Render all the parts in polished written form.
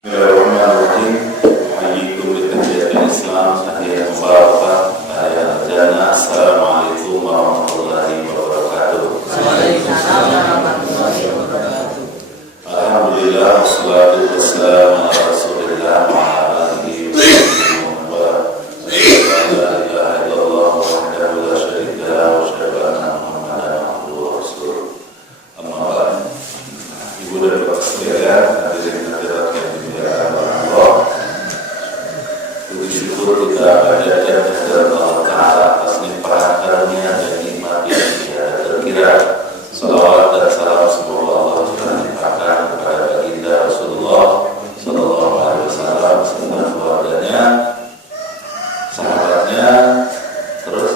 Bismillahirrahmanirrahim. Hayyikum bitahiyatil Islam, tahiyatan mubarakah, tahiyatan jannah. Assalamualaikum warahmatullahi wabarakatuh. Waalaikumsalam warahmatullahi wabarakatuh. Alhamdulillah, wassalatu wassalamu ala Rasulillah wa ala alihi wa sahbihi wa man wala. La ilaha illallah wahdahu la syarika lahu wa asyhadu anna Muhammadan abduhu wa rasuluh. Amma ba'd. Ibu dan bapak sekalian, hadirin hadirat yang dimuliakan oleh Allah. Puji syukur kita panjatkan kehadirat Allah Ta'ala atas limpahan karunia dan nikmat yang tiada terkira. Salawat dan salam semoga Allah Ta'ala limpahkan kepada baginda Rasulullah Sallallahu Alaihi Wasallam serta keluarganya, sahabatnya, terus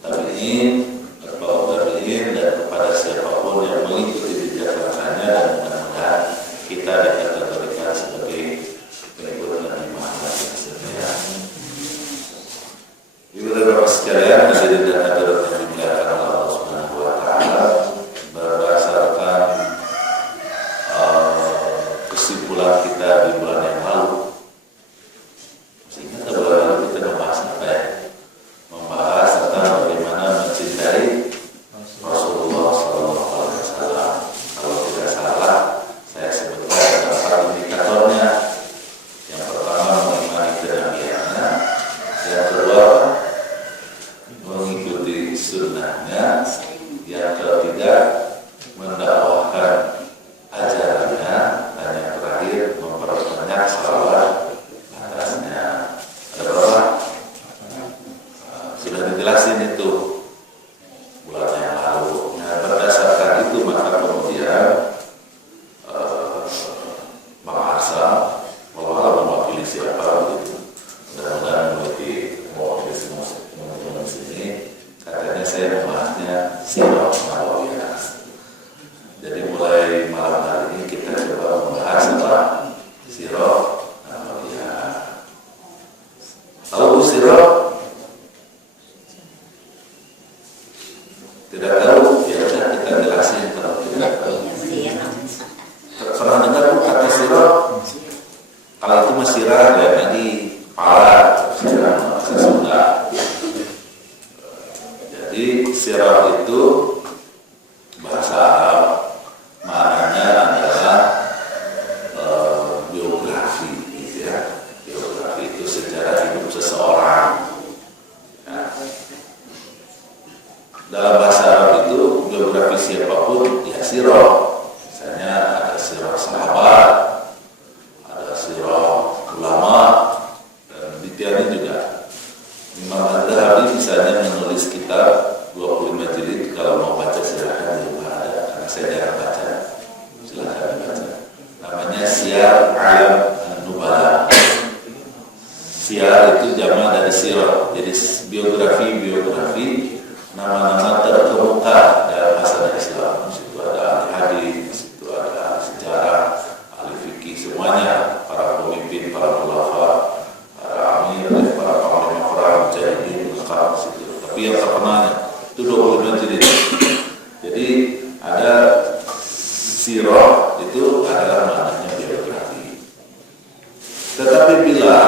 tabi'in, atba'ut tabi'in, dan kepada siapapun yang mengikuti jejak langkahnya, dan mudah-mudahan kita dikategorikan sebagai pengikut Nabi Muhammad SAW. Ibu dan bapak sekalian, hadirin dan hadirat yang dimuliakan Allah Subhanahu wa Ta'ala, berdasarkan kesimpulan kita di bulan yang lalu, masih ingat bulan lalu kita membahas apa ya? Membahas tentang bagaimana mencintai Rasulullah SAW. Kalau tidak salah, saya sebutkan ada 4 indikatornya. Yang pertama, mengimani kenabiannya. Yang kedua, mengikuti sunnahnya. Yang ketiga, mendakwahkan ajarannya. Dan yang terakhir, memperbanyak salawat atasnya. Ada berapa? Sudah dijelasin itu bulan yang lalu. Nah, berdasarkan itu maka kemudian Bang Arsa walau mewakili siapa begitu, mudah-mudahan mewakili teman-teman di sini, katanya saya membahasnya sirah nabawiyah. Jadi mulai malam hari ini kita coba membahas apa? Sirah nabawiyah. Tahu sirah? Tidak tahu, ya udah kita jelasin kalau tidak tahu. Pernah dengar kata sirah? Kalau itu mah sirah ya tadi pala, sirah bahasa Sunda. Jadi sirah itu bahasa Arab, maknanya adalah biografi, gitu ya. Biografi itu sejarah hidup seseorang. Nah, dalam bahasa Arab itu biografi siapapun ya sirah. Misalnya ada sirah sahabat, ada sirah ulama, dan detailnya juga. Imam Az-Zahabi misalnya menulis kitab 25 jilid. Kalau mau baca silahkan di rumah ada, karena saya jarang baca. Silahkan dibaca. Namanya Siyar Alam An-Nubala. Siyar itu jamak dari sirah. Jadi biografi nama-nama terkemuka dalam bahasa Islam. Di situ ada ahli hadis, di situ ada sejarah, ahli fikih, semuanya, para pemimpin, para khulafa, para amir, para panglima perang, mujahidin, lengkap di situ. Tapi yang terkenalnya itu 25 jilid. Jadi ada sirah itu adalah maknanya biografi. Tetapi bila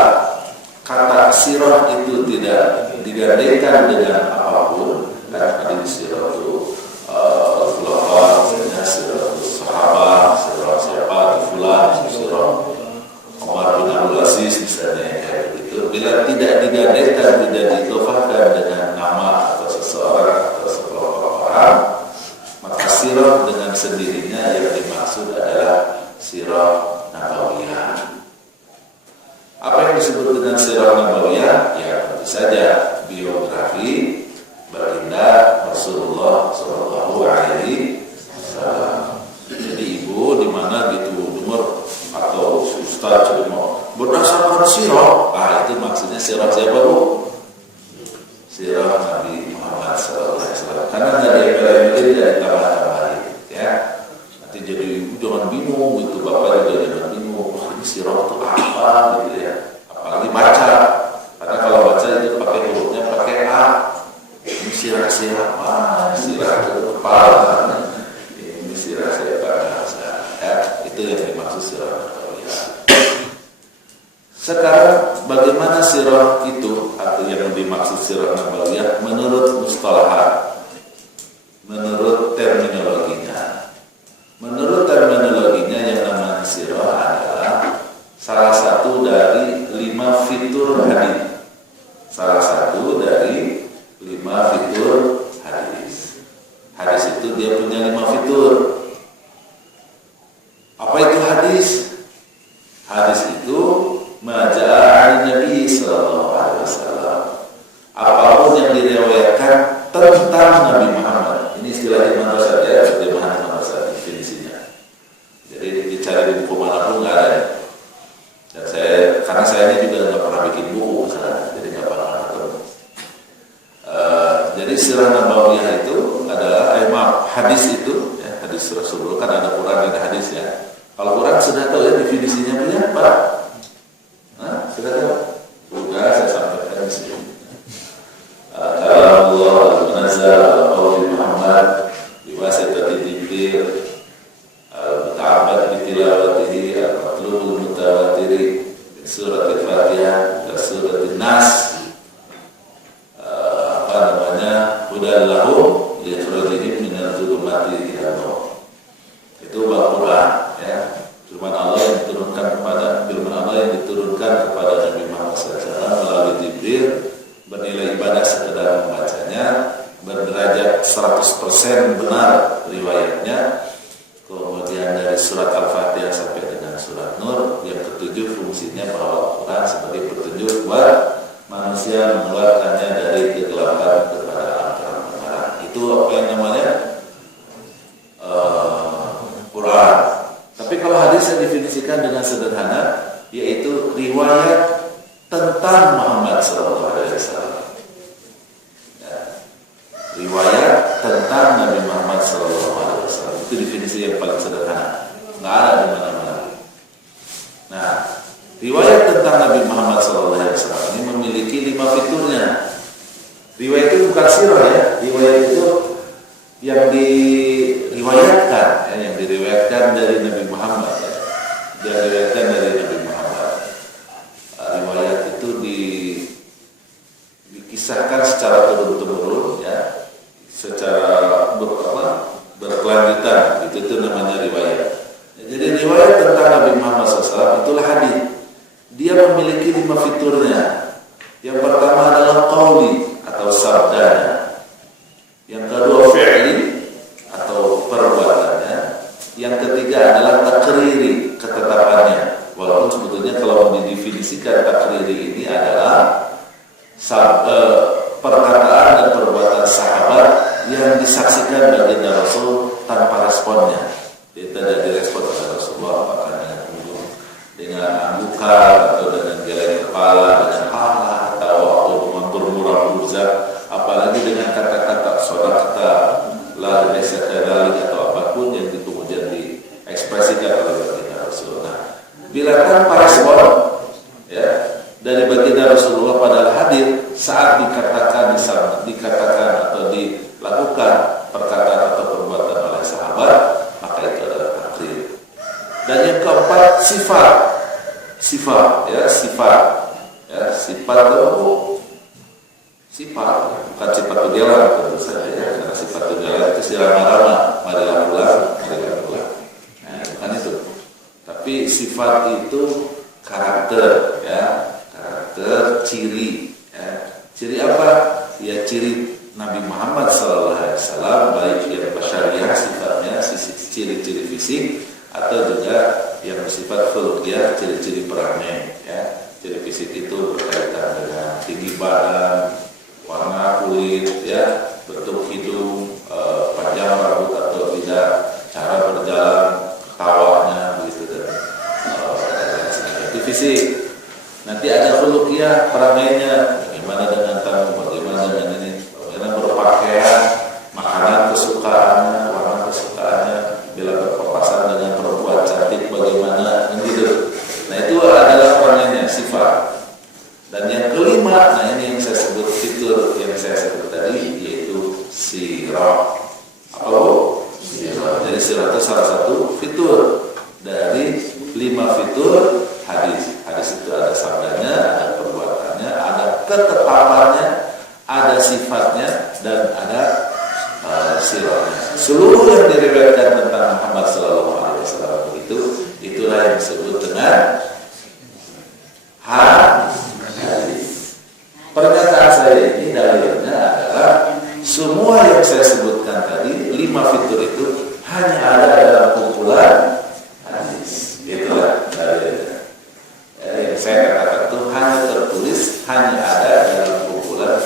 kata sirah itu tidak digandengkan dengan apapun, karena di sirah itu khulafa, misalnya sirah sahabat, sirah siapa, fulan, sirah Umar bin Abdul Aziz misalnya, kayak begitu. Bila tidak digandengkan, tidak ditofahkan dengan nama atau seseorang atau sekelompok orang, maka sirah dengan sendirinya yang dimaksud adalah sirah nabawiyah. Apa yang disebut dengan sirah nabawiyah? Ya tentu saja biografi baginda Rasulullah Sallallahu Alaihi Wasallam. Jadi ibu di mana gitu dengar atau ustaz cuma berdasarkan sirah, itu maksudnya sirah siapa bu? Sirah Nabi Muhammad Sallallahu Alaihi Wasallam. Karena dari embel-embel dari tambah-tambahin, ya. Nanti jadi ibu jangan bingung gitu, bapak juga jangan bingung. Wah, ini sirah itu apa gitu ya? Apalagi baca. Karena kalau baca itu pakai hurufnya pakai A. Ini sirah apa? Sirah kepala. Ini sirah siapa? Ya, itu yang dimaksud sirah. bagaimana sirah itu atau yang dimaksud sirah nabawiyah menurut mustalahat, menurut terminologinya. Menurut terminologinya yang namanya sirah adalah salah satu dari 5 fitur hadis. Salah satu dari 5 fitur hadis. Hadis itu dia punya 5 fitur. Apa itu hadis? Hadis itu maja'a Nabi sallallahu alaihi wasallam. Apapun yang diriwayatkan tentang Nabi Muhammad. Ini istilah Imam Rasad ya, Imam Rasad definisinya. Jadi dicari di buku manapun nggak ada. Dan karena saya ini juga nggak pernah bikin buku misalnya, jadi nggak pernah ketemu. Jadi sirah nabawiyah itu adalah hadis itu, ya, hadis Rasulullah kan ada Quran dan hadis ya. Kalau Quran sudah tahu ya definisinya punya apa? Sudah tahu? Sudah saya sampaikan di sini. Allah al-Munazzal al-Qawli Muhammad biwasitati Jibril al-Muta'abbad bitilawatihi al-Matlubul Mutawatiri surat al-Fatihah dan surat al-Nas hudan lahum liyakhrujihim minadh dhulumati ila nur. Itu Al-Quran ya. Firman Allah yang diturunkan kepada Nabi Muhammad SAW melalui Jibril, bernilai ibadah sekedar membacanya, berderajat 100% benar riwayatnya. Kemudian dari surat Al-Fatihah sampai dengan surat Nur, yang ketujuh fungsinya bahwa Al-Quran sebagai petunjuk buat manusia mengeluarkannya dari kegelapan kepada alam terang. Itu apa yang namanya Quran. Tapi kalau hadis yang definisikan dengan sederhana, yaitu riwayat tentang Muhammad SAW. Ya. Riwayat tentang Nabi Muhammad SAW. Itu definisi yang paling sederhana. Nggak ada di mana-mana. Nah, riwayat tentang Nabi Muhammad SAW ini memiliki 5 fiturnya. Riwayat itu bukan sirah ya. Riwayat itu yang diriwayatkan, ya, yang diriwayatkan dari Nabi Muhammad, ya. Yang diriwayatkan dari Nabi Muhammad. Riwayat itu dikisahkan secara turun-temurun, ya, secara berkelanjutan. Itu namanya riwayat. Ya, jadi riwayat tentang Nabi Muhammad SAW itulah hadis. Dia memiliki 5 fiturnya. Yang pertama adalah qauli atau sabdanya. Yang kedua fi'li atau perbuatannya. Yang ketiga adalah takriri, ketetapannya. Walaupun sebetulnya kalau didefinisikan takriri ini adalah perkataan dan perbuatan sahabat yang disaksikan baginda Rasul tanpa responnya. Dia tidak direspon oleh Rasulullah, apakah dengan anggukan atau dengan geleng kepala, dengan tawa atau bermurah murzah, apalagi dengan kata-kata sodakta, la desa kadalik atau apapun yang kemudian diekspresikan oleh baginda Rasulullah. Bila tanpa respon, ya, dari baginda Rasulullah padahal hadir saat dikatakan atau dilakukan perkataan atau perbuatan oleh sahabat, maka itu adalah takrir. Dan yang keempat sifat itu bukan sifat tujuan tentu saja ya, karena sifat tujuan itu sirama-rama, marilah pulang. Nah, bukan itu. Tapi sifat itu karakter, ya, karakter, ciri, ya. Ciri apa? Ya ciri Nabi Muhammad SAW, baik yang basyariah sifatnya, ciri-ciri fisik, atau juga yang bersifat khuluqiyah, ciri-ciri perangai, ya. Ciri fisik itu berkaitan dengan tinggi badan, warna kulit, ya, bentuk hidung, panjang rambut atau tidak, cara berjalan, ketawanya, begitu dan itu fisik. Nanti ada khuluqiyah, perangainya, bagaimana dengan tamu, bagaimana dengan ini, bagaimana berpakaian, makanan kesukaannya, warna kesukaannya, bila berpapasan dengan perempuan cantik bagaimana, gitu. Nah itu adalah orangnya, sifat. Dan yang kelima, nah ini yang saya sebut fitur yang saya sebut tadi, yaitu sirah. Apa? Sirah. Jadi sirah itu salah satu fitur dari 5 fitur hadis. Hadis itu ada sabdanya, ada perbuatan seluruh yang diriwayatkan tentang Muhammad sallallahu alaihi wasallam itulah yang disebut dengan hadis. Pernyataan saya ini dalilnya adalah semua yang saya sebutkan tadi 5 fitur itu hanya ada dalam kumpulan hadis. Itulah dalilnya. Yang saya katakan itu hanya tertulis, hanya ada dalam kumpulan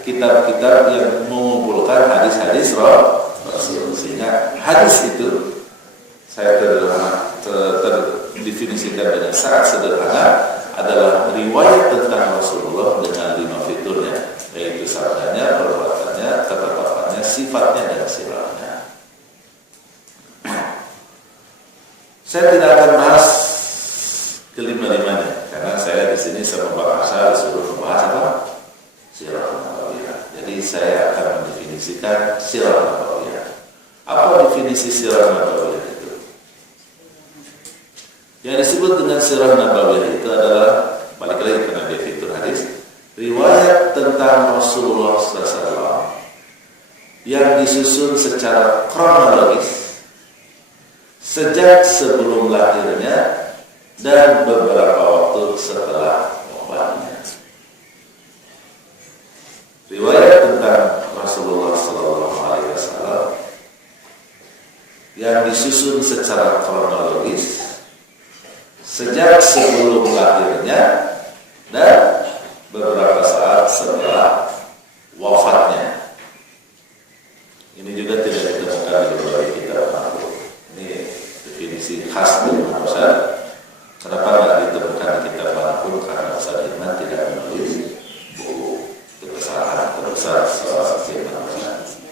kitab-kitab yang mengumpulkan hadis-hadis Rasul. Sehingga hadis itu saya terdefinisikan dengan sangat sederhana adalah riwayat tentang Rasulullah dengan 5 fiturnya, yaitu sabdanya, perbuatannya, ketetapannya, sifatnya, dan sirahnya. Saya tidak akan bahas kelima-limanya karena saya di sini sama Pak Asal disuruh membahas apa? Sirah Nabawiyah. Jadi saya akan mendefinisikan sirah Nabawiyah. Apa definisi sirah Nabawiyah itu? Yang disebut dengan sirah Nabawiyah itu adalah, balik lagi karena dia fitur hadis, riwayat tentang Rasulullah SAW yang disusun secara kronologis sejak sebelum lahirnya dan beberapa waktu setelah wafatnya. Riwayat tentang Rasulullah SAW yang disusun secara kronologis sejak sebelum lahirnya dan beberapa saat setelah wafatnya. Ini juga tidak ditemukan di berbagai kitab manapun. Ini definisi khas dari Ustaz. Kenapa tidak ditemukan di kitab manapun? Karena Ustaz Iman tidak menulis buku. Itu kesalahan terbesar soal firman Ustaz.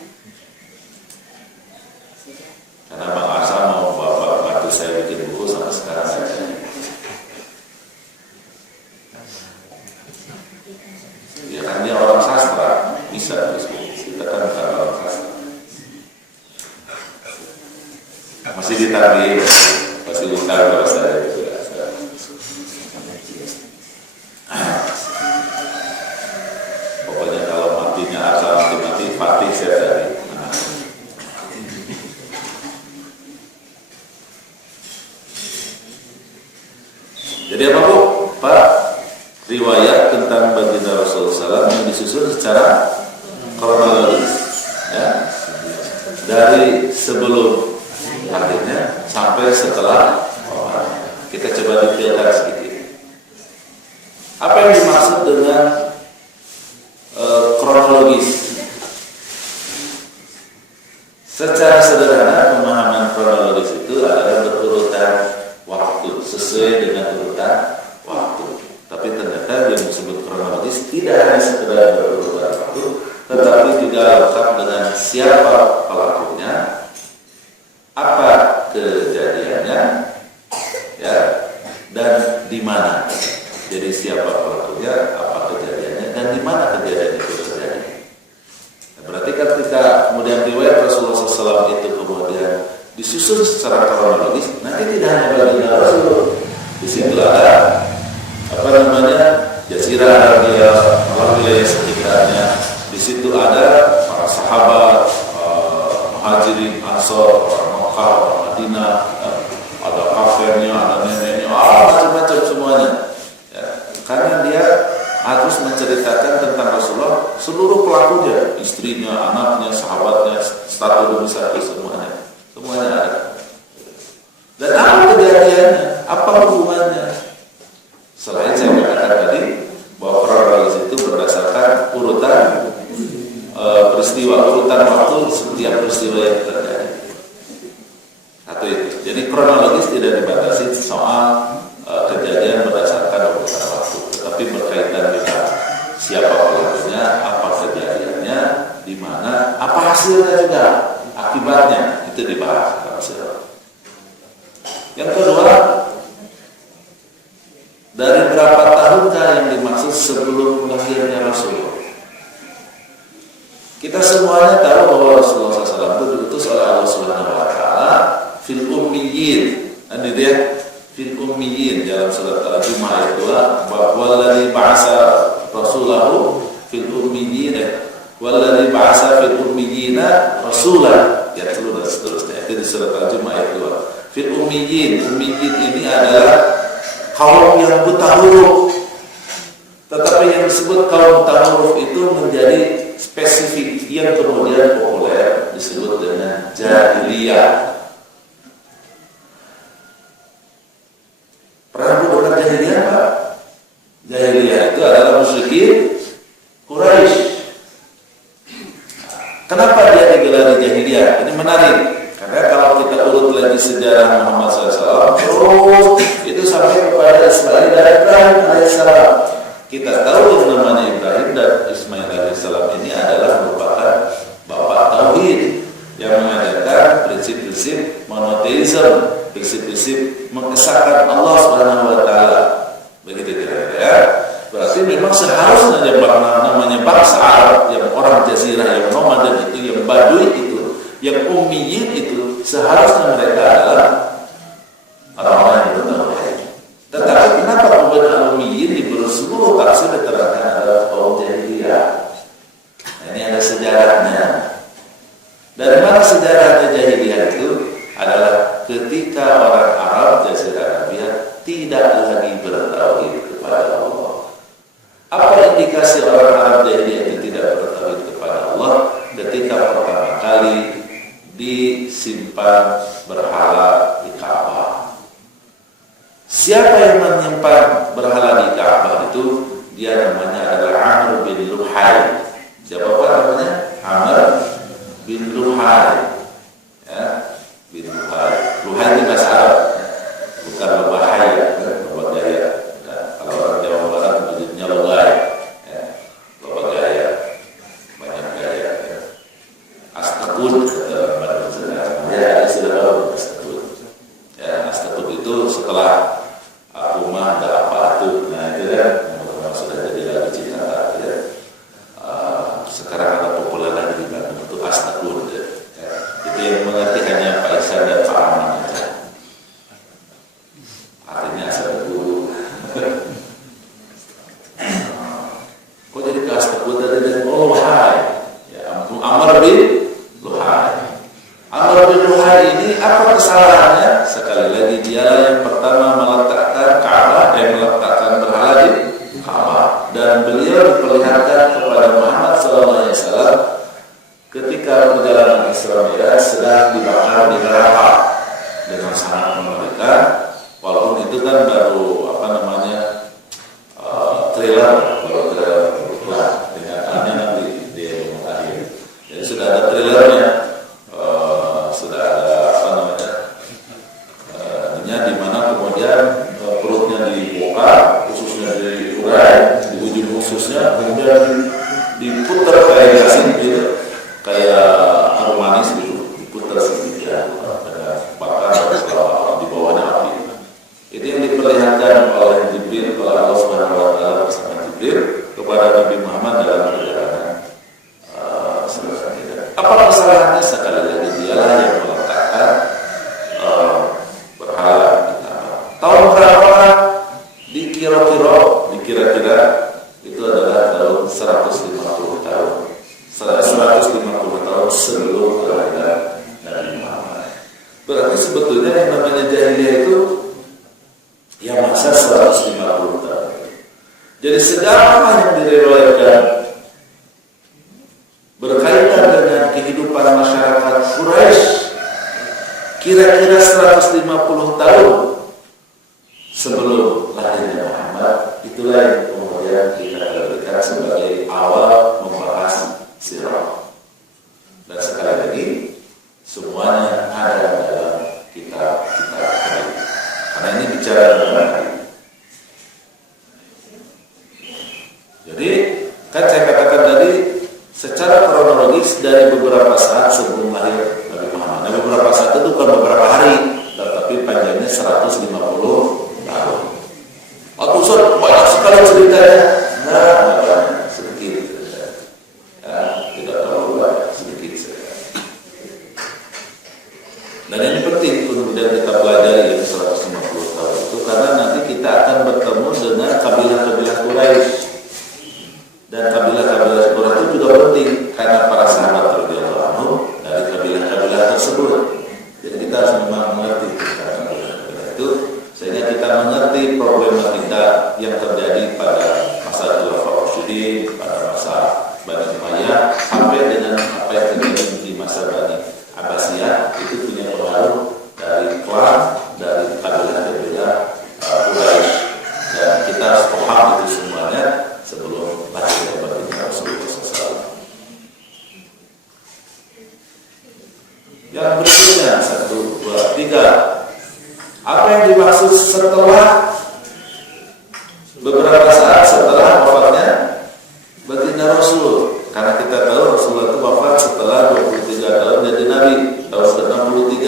Karena Bang Asa mau bantu saya bikin buku sampai sekarang saja. Ya kan dia orang sastra, bisa tulis buku. Kita kan bukan orang sastra. Masih ditagih, masih utang kalau saya juga. Pokoknya kalau matinya asal mati Fatih saya cari. Jadi apa Bu? Pak, riwayat tentang baginda Rasulullah SAW yang disusun secara kronologis, ya, dari sebelum lahirnya sampai setelah wafatnya. Kita coba detailkan sedikit. Apa yang dimaksud dengan kronologis? Secara sederhana, pemahaman kronologis itu adalah berurutan waktu, sesuai dengan urutan waktu. Tapi ternyata yang disebut kronologis tidak hanya sekedar berurutan waktu, tetapi juga lengkap dengan siapa pelakunya, apa kejadiannya, ya, dan di mana. Jadi siapa pelakunya, apa kejadiannya, dan di mana kejadian itu terjadi. Nah, berarti ketika kemudian riwayat Rasulullah SAW itu kemudian disusun secara kronologis, nanti tidak hanya baginda Rasul, di situ ada apa namanya jazirah dia, wilayah sekitarnya, di situ ada para sahabat, muhajirin, ansor, orang Mekah, orang Madinah, ada kafirnya, ada neneknya, macam-macam semuanya. Ya, karena dia harus menceritakan tentang Rasulullah seluruh pelakunya, istrinya, anaknya, sahabatnya, satu demi satu semuanya ada. Dan apa kejadiannya? Apa hubungannya? Selain saya katakan tadi bahwa kronologis itu berdasarkan urutan peristiwa, urutan waktu setiap peristiwa yang terjadi. Satu itu. Jadi kronologis tidak dibatasi soal kejadian berdasarkan urutan waktu, tetapi berkaitan dengan siapa pelakunya, apa kejadiannya, di mana, apa hasilnya juga, akibatnya itu dibahas. Yang kedua, dari berapa tahunkah yang dimaksud sebelum lahirnya Rasulullah? Kita semuanya tahu bahwa Rasulullah SAW itu diutus oleh Allah Subhanahu Wa Taala fil ummiyin, dan dia fil ummiyin dalam surat Al-Jumu'ah ayat 2, walladzi ba'asa rasulahu fil ummiyin, walladzi ba'asa fil ummiyina rasulan yatlu dan seterusnya. Itu di surat Al-Jumu'ah ayat 2. Fil ummiyin ini adalah kaum yang buta huruf. Tetapi yang disebut kaum buta huruf itu menjadi spesifik yang kemudian populer disebut dengan jahiliyah. Pernah dengar jahiliyah, Pak? Jahiliyah itu adalah musyrikin Quraisy. Kenapa dia digelari jahiliyah? Ini menarik. Karena kalau kita urut lagi sejarah Muhammad SAW, itu sampai kepada Ismail dan Ibrahim alaihissalam. Kita tahu yang namanya Ibrahim dan Ismail alaihissalam ini adalah merupakan bapak tauhid yang mengajarkan prinsip-prinsip monoteisme, prinsip-prinsip mengesahkan Allah Subhanahu wa taala. Begitu kira-kira ya. Berarti memang seharusnya yang namanya bangsa Arab, yang orang jazirah, yang nomaden itu, yang badui itu, yang ummiyin itu, seharusnya mereka adalah orang-orang yang bertauhid. Tetapi kenapa kemudian al-ummiyin diberi seluruh tafsir diterangkan adalah kaum jahiliyah? Nah, ini ada sejarahnya. Dari mana sejarahnya jahiliyah itu? Adalah ketika orang Arab Jazirah Arabia tidak lagi bertauhid kepada Allah. Apa indikasi orang Arab jahiliyah itu tidak bertauhid kepada Allah? Ketika pertama kali disimpan berhala di Ka'bah. Siapa yang menyimpan berhala di Ka'bah itu? Dia namanya adalah Amr bin Luhai. Siapa namanya? Amr bin Luhai. Ya, bin Luhai. Luhai itu bahasa Arab, bukan berbahaya, berbahaya. Nah, kalau orang Jawa Barat menyebutnya logai, ya, logai, banyak gaya. Ya. Astakun, ya sudah tahu astakun. Ya, astakun itu setelah aku mah ada apa tuh, nah itu ya, sudah jadi lagu cinta ya. Sekarang ada populer lagi di Bandung itu astakun. Ya. Itu yang mengerti hanya Pak Ihsan dan Pak Aman aja. Artinya asal dulu. Kok jadi ke astakun dari Luhai? Ya, Amr bin Luhai. Amr bin Luhai ini apa kesalahannya? Sekali lagi dia yang pertama meletakkan Ka'bah, yang meletakkan berhala di Ka'bah, dan beliau diperlihatkan kepada Muhammad SAW ketika perjalanan Isra Mi'raj sedang dibakar di neraka dengan sangat mengerikan. Walaupun itu kan baru trailer dengan hanya nanti di akhir. Jadi sudah ada trailernya, sudah ada di mana kemudian perutnya dibongkar, khususnya diurai, di ujung khususnya, kemudian diputar kayak gasing gitu, kayak harum manis gitu, diputar sedikit dengan bakar di bawahnya api. Itu yang diperlihatkan oleh Jibril, oleh Allah Subhanahu wa taala bersama Jibril kepada Nabi Muhammad dalam perjalanan selesai. Apa kesalahannya? Sekali lagi dialah yang meletakkan berhala di Ka'bah. Tahun berapa? Dikira-kira itu adalah tahun 150 tahun. 150 tahun sebelum kelahiran Nabi Muhammad. Berarti sebetulnya yang namanya jahiliyah itu yang masa 150 tahun. Jadi segala yang diriwayatkan berkaitan dengan kehidupan masyarakat Quraisy kira-kira 150 tahun sebelum lahirnya Muhammad, itulah yang kemudian kita berikan sebagai awal membahas sirah. Dan sekali lagi semuanya ada dalam kitab-kitab hadis. Karena ini bicara tentang hadis. Jadi kan saya katakan tadi secara kronologis dari beberapa saat sebelum lahir Nabi Muhammad. Nah, beberapa saat itu bukan beberapa hari, tetapi panjangnya 150 tahun. Waktu banyak sekali ceritanya. Nah, sedikit. Ya, tidak terlalu banyak, sedikit saja. Dan ini penting kemudian kita pelajari yang 150 tahun itu, karena nanti kita akan bertemu dengan kabilah-kabilah Quraisy. Dan kabilah-kabilah Quraisy itu juga penting karena para sahabat radhiyallahu anhum dari Yang berikutnya 1, 2, 3. Apa yang dimaksud setelah beberapa saat setelah wafatnya baginda Rasul? Karena kita tahu Rasulullah itu wafat setelah 23 tahun jadi Nabi, tahun ke-63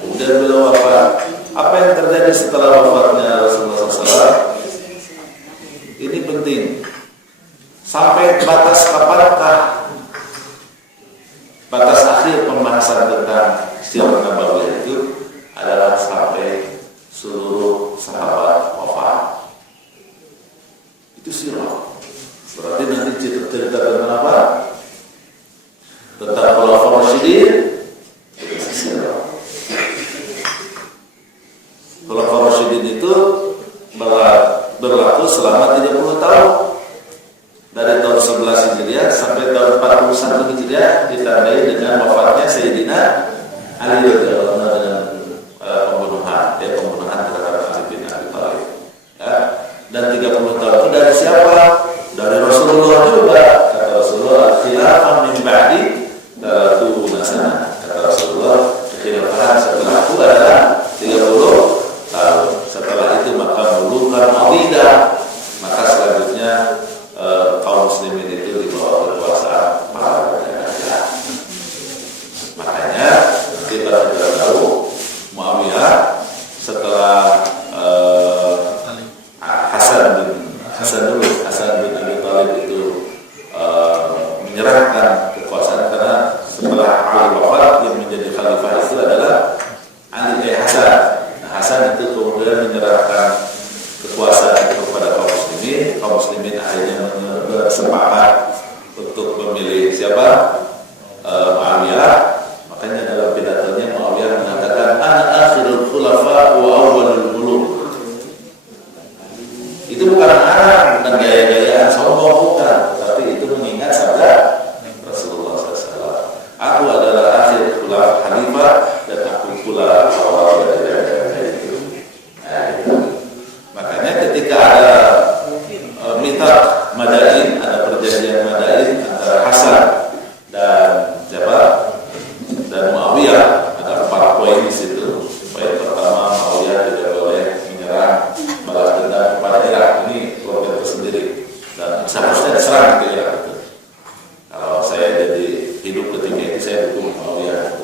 kemudian beliau wafat. Apa yang terjadi setelah wafatnya Rasulullah SAW? Ini penting. Sampai batas kapankah batas akhir pembahasan tentang sirah nabawiyah itu adalah sampai seluruh sahabat wafat. Itu sirah. Berarti nanti cerita tentang apa? Tentang khulafaur rasyidin. Itu sirah. Khulafaur rasyidin itu berlaku selama 30 tahun. Dari tahun 11 Hijriah sampai tahun 41 Hijriah ditandai dengan wafatnya Sayyidina Ali radhiyallahu anhu dengan pembunuhan terhadap Ali bin Abi Thalib. Ya. Dan 30 tahun itu dari siapa? Dari Rasulullah juga. Kata Rasulullah, khilafah min ba'di talatuna sana. Kata Rasulullah, khilafah setelahku adalah 30 tahun. Setelah itu maka mulukan adidah. Maka selanjutnya kaum muslimin itu di bawah kekuasaan para raja. Makanya kita sudah tahu Muawiyah setelah Hasan bin Abi Thalib itu menyerahkan kekuasaan, karena setelah Ali wafat yang menjadi khalifah itu adalah Ali Hasan. Hasan itu kemudian menyerahkan kekuasaan kepada kaum muslimin akhirnya bersepakat untuk memilih siapa? Muawiyah. Makanya dalam pidatonya Muawiyah mengatakan ana akhirul khulafa wa awwalul muluk. Itu bukan bukan gaya-gayaan sombong, bukan, tapi itu mengingat sabda Rasulullah SAW. Aku adalah akhir khalifah dan aku pula awal dari itu. Makanya ketika ada mitak Madain, ada perjanjian Madain antara Hasan dan dan Muawiyah, ada 4 poin di situ. Poin pertama, Muawiyah tidak boleh menyerang balas dendam kepada Irak. Ini problem tersendiri dan seharusnya diserang ke Irak itu. Kalau saya jadi hidup ketika itu, saya dukung Muawiyah.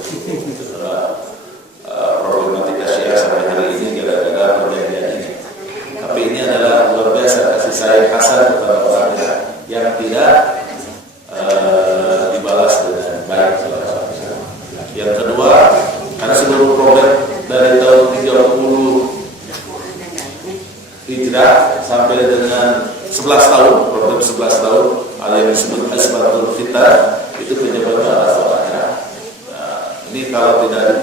Problematika Syiah sampai hari ini gara-gara perjanjian ini. Tapi ini adalah luar biasa kasih sayang Hasan kepada orang Irak yang tidak dibalas dengan baik. Yang kedua, karena seluruh problem dari tahun 30 Hijrah sampai dengan 11 tahun, problem 11 tahun, ada yang disebut Asbatul Fitnah, itu penyebabnya adalah orang Irak. Ini kalau tidak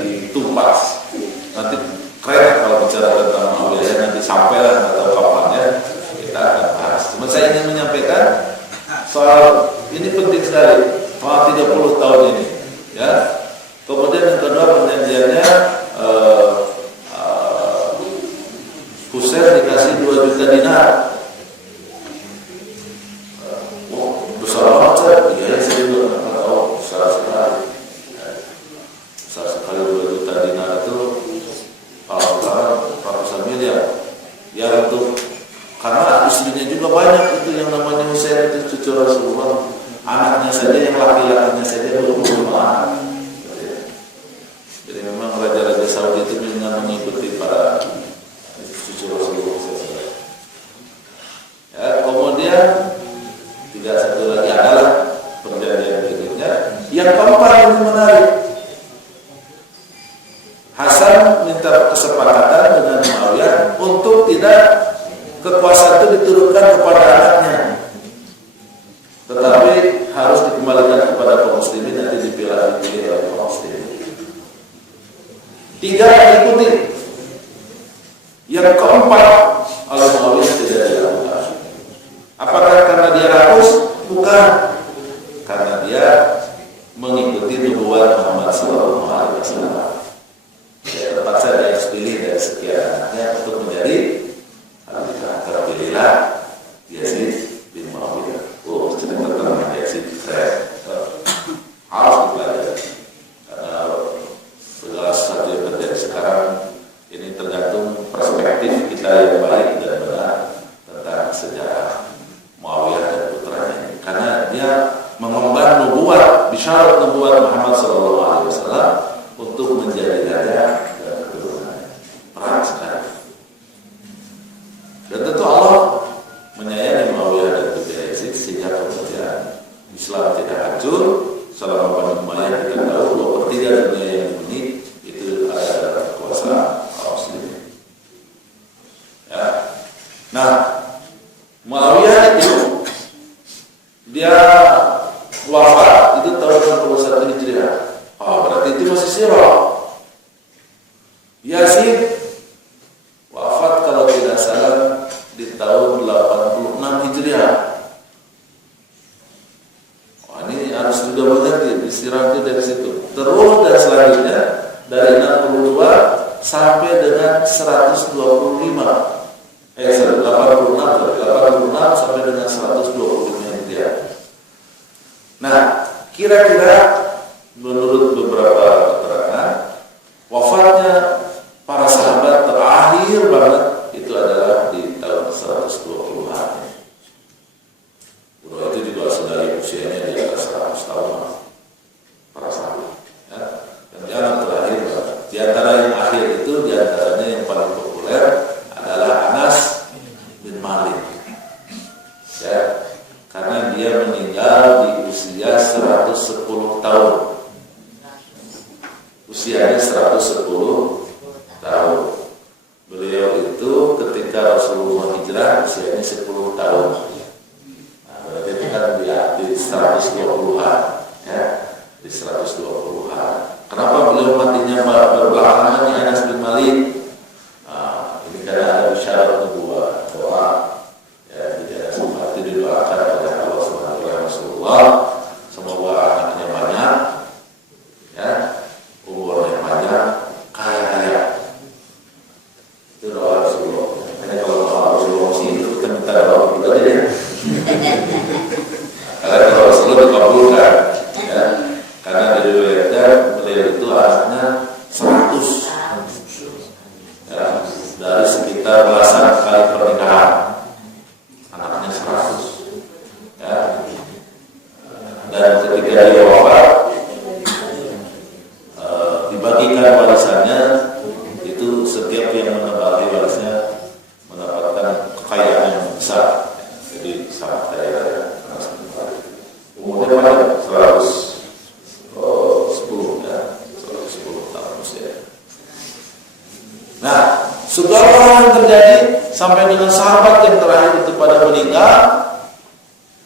ditumpas, nanti keren kalau bicara tentang Muawiyah, nanti sampailah atau kapannya kita akan bahas. Cuma saya ingin menyampaikan soal ini penting sekali, soal 30 tahun ini, ya. Kemudian yang kedua, perjanjiannya Husain dikasih 2 juta dinar. Besar banget, ya. Saya juga nggak tahu besar sekali. Besar sekali 2 juta dinar itu. Ratusan miliar. Ya untuk karena istrinya juga banyak, itu yang namanya Husain itu cucu Rasulullah. Anaknya saja, yang laki-lakinya saja 25 anak. Jadi memang raja-raja Saudi itu dengan mengikuti para cucu Rasulullah. Ya, kemudian satu lagi adalah perjanjian berikutnya. Yang keempat yang menarik, Hasan minta kesepakatan dengan Muawiyah untuk tidak kekuasaan itu diturunkan kepada anaknya, tetapi harus dikembalikan kepada kaum muslimin, nanti dipilih oleh kaum muslimin. 3 diikuti. Yang keempat, oleh Muawiyah tidak dilakukan. Apakah karena dia rakus? Bukan. Karena dia mengikuti nubuat Muhammad SAW. Ya, terpaksa dia pilih dari sekian anaknya untuk menjadi terpilihlah Yazid bin Muawiyah. Cerita tentang Yazid keren, harus dipelajari. Karena berarti masih sirah. Yasin wafat kalau tidak salah di tahun 86 Hijriah. Wah, ini harus juga mengerti istirahat itu dari situ. Terus dan selanjutnya dari 62 sampai dengan 125. 86 sampai dengan 125 Hijriah. Nah, kira-kira menurut beberapa keterangan wafatnya para sahabat terakhir banget itu adalah di tahun 120-an. Itu juga sudah usianya di atas 100 tahun para sahabat. Ya. Dan yang terakhir, di antara yang akhir itu, di antaranya yang paling populer adalah Anas bin Malik. Ya, karena dia meninggal di usia 110 tahun. Usianya 110 tahun. Beliau itu ketika Rasulullah hijrah usianya 10 tahun. Nah, berarti itu kan di 120-an, ya, di 120-an. Kenapa beliau matinya berbelakangan di Anas bin Malik? Nah, ini karena ada syarat nubuwah, doa, ya, tidak sempat didoakan oleh Allah Subhanahu wa Rasulullah. Semoga anaknya banyak, ya, umurnya panjang, kaya. Itu doa Rasulullah. Hanya kalau doa Rasulullah sih itu kita minta doa kita aja ya. Karena kalau Rasulullah dikabulkan, ya, karena diriwayatkan beliau itu anaknya 100, ya, dari sekitar belasan kali pernikahan, anaknya 100, ya. Dan ketika dia wafat, dibagikan warisannya. Itu setiap yang menebaki warisnya mendapatkan kekayaan yang besar. Jadi sangat kaya. Umurnya panjang 110 ya, 110 tahun usia. Nah, segala hal yang terjadi sampai dengan sahabat yang terakhir itu pada meninggal.